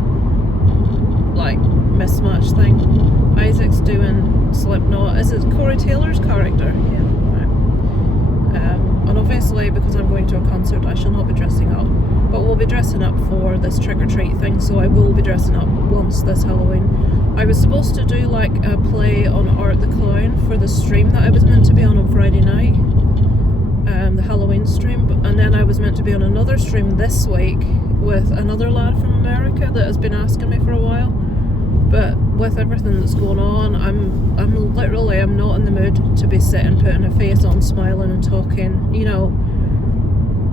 like, mismatch thing. Isaac's doing Slipknot. Is it Corey Taylor's character? Yeah. And obviously, because I'm going to a concert, I shall not be dressing up. But we'll be dressing up for this trick-or-treat thing, so I will be dressing up once this Halloween. I was supposed to do like a play on Art the Clown for the stream that I was meant to be on Friday night, the Halloween stream, and then I was meant to be on another stream this week with another lad from America that has been asking me for a while. But with everything that's going on, I'm literally not in the mood to be sitting, putting a face on, smiling and talking, you know.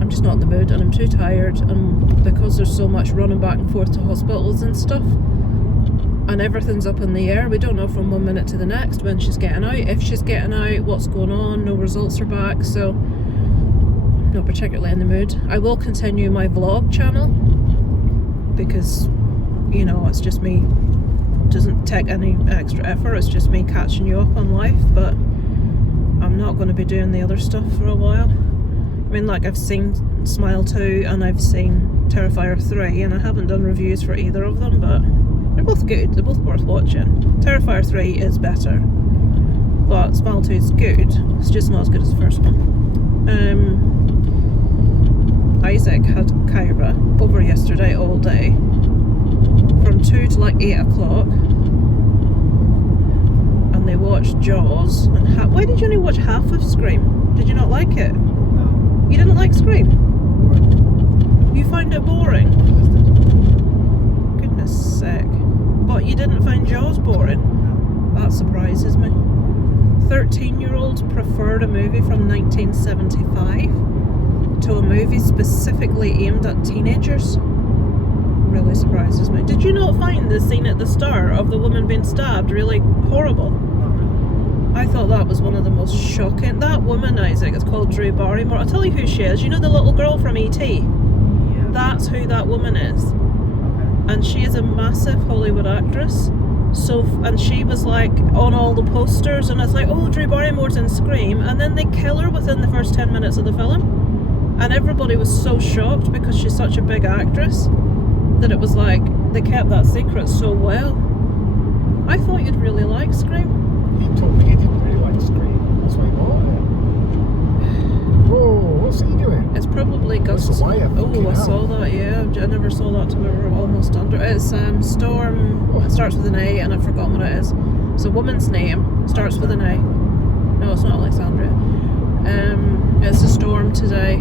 I'm just not in the mood, and I'm too tired, and because there's so much running back and forth to hospitals and stuff, and everything's up in the air. We don't know from one minute to the next when she's getting out, if she's getting out, what's going on, no results are back, so I'm not particularly in the mood. I will continue my vlog channel, because, you know, it's just me. It doesn't take any extra effort, it's just me catching you up on life, but I'm not going to be doing the other stuff for a while. I mean, like, I've seen Smile 2 and I've seen Terrifier 3, and I haven't done reviews for either of them, but they're both good, they're both worth watching. Terrifier 3 is better, but Smile 2 is good, it's just not as good as the first one. Isaac had Kyra over yesterday all day, from 2 to like 8 o'clock, and they watched Jaws, and why did you only watch half of Scream? Did you not like it? No. You didn't like Scream? You find it boring? Goodness sake. But you didn't find Jaws boring? That surprises me. 13-year-olds preferred a movie from 1975 to a movie specifically aimed at teenagers. Really surprises me. Did you not find the scene at the start of the woman being stabbed really horrible? I thought that was one of the most shocking. That woman, Isaac, is called Drew Barrymore. I'll tell you who she is. You know the little girl from E.T.? Yeah. That's who that woman is. And she is a massive Hollywood actress. So, and she was like on all the posters, and it's like, oh, Drew Barrymore's in Scream, and then they kill her within the first 10 minutes of the film. And everybody was so shocked because she's such a big actress that it was like, they kept that secret so well. I thought you'd really like Scream. He told me he didn't really like Scream. That's why he bought it. Whoa, what's he doing? It's probably Gus. It's a wire. Oh, I saw that, yeah. I never saw that till we were almost under. It's Storm, it starts with an A, and I've forgotten what it is. It's a woman's name, starts with an A. No, it's not Alexandria. It's a storm today.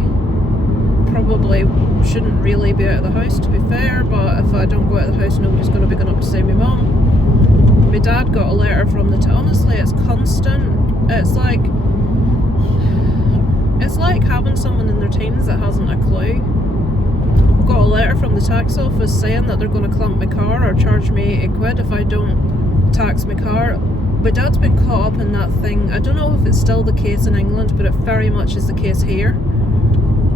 Probably shouldn't really be out of the house, to be fair, but if I don't go out of the house, nobody's going to be going up to see my mum. My dad got a letter from the honestly, it's constant. It's like having someone in their teens that hasn't a clue. Got a letter from the tax office saying that they're going to clamp my car or charge me 80 quid if I don't tax my car. My dad's been caught up in that thing. I don't know if it's still the case in England, but it very much is the case here.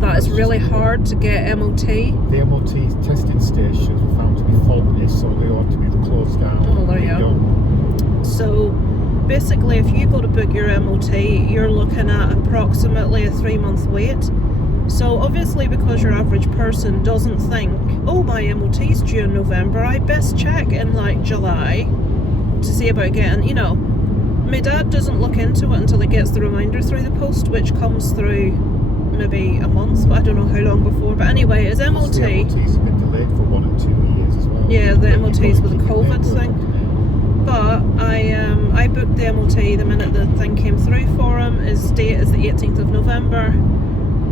That it's really hard to get MOT. The MOT testing stations were found to be faulty, so they ought to be closed down. Oh, there you go. So basically, if you go to book your MOT, you're looking at approximately a 3-month wait. So obviously, because your average person doesn't think, oh, my MOT's due in November, I best check in like July to see about getting, you know. My dad doesn't look into it until he gets the reminder through the post, which comes through maybe a month, but I don't know how long before. But anyway, his MOT... The MOT's have been delayed for 1 and 2 years as well. Yeah, the MOT's with the COVID thing. But I booked the MOT the minute the thing came through for him. His date is the 18th of November.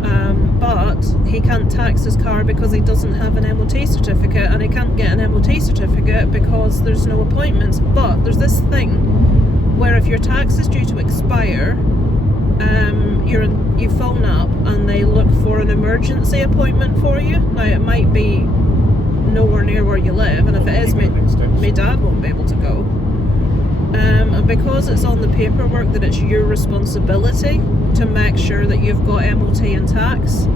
but he can't tax his car because he doesn't have an MOT certificate, and he can't get an MOT certificate because there's no appointments. But there's this thing where if your tax is due to expire, you phone up and they look for an emergency appointment for you. Now it might be nowhere near where you live, and if it is, my dad won't be able to go. And because it's on the paperwork that it's your responsibility to make sure that you've got MOT and tax.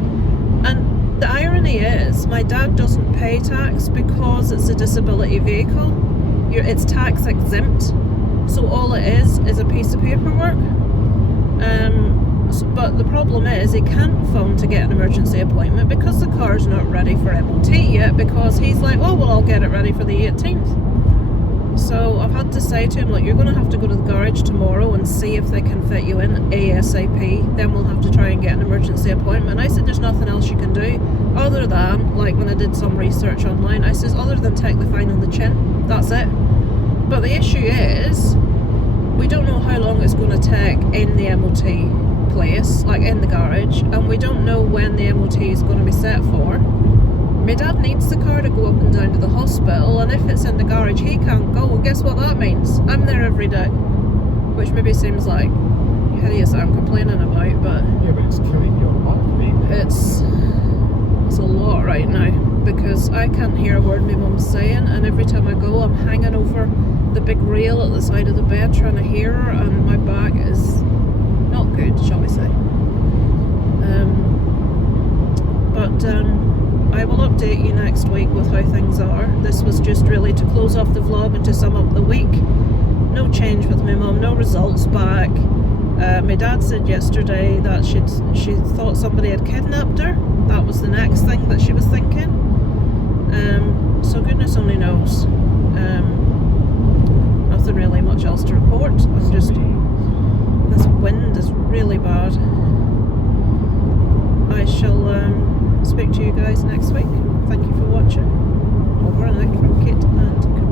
And the irony is, my dad doesn't pay tax because it's a disability vehicle. It's tax exempt, so all it is a piece of paperwork. But the problem is he can't phone to get an emergency appointment because the car's not ready for MOT yet, because he's like, oh well, I'll get it ready for the 18th. So I've had to say to him, look, you're going to have to go to the garage tomorrow and see if they can fit you in ASAP. Then we'll have to try and get an emergency appointment. And I said, there's nothing else you can do other than, like when I did some research online, I says, other than take the fine on the chin. That's it. But the issue is, we don't know how long it's going to take in the MOT place, like in the garage, and we don't know when the MOT is going to be set for. My dad needs the car to go up and down to the hospital, and if it's in the garage he can't go. Well, guess what that means? I'm there every day, which maybe seems like hideous that I'm complaining about, but Yeah, but it's killing your mum being there. it's a lot right now, because I can't hear a word my mum's saying, and every time I go I'm hanging over the big rail at the side of the bed trying to hear her, and my back is not good, shall we say. I will update you next week with how things are. This was just really to close off the vlog and to sum up the week. No change with my mum, no results back. My dad said yesterday that she thought somebody had kidnapped her. That was the next thing that she was thinking. So goodness only knows. Nothing really much else to report. I'm just, this wind is really bad. I shall speak to you guys next week. Thank you for watching. Over and out from Kit and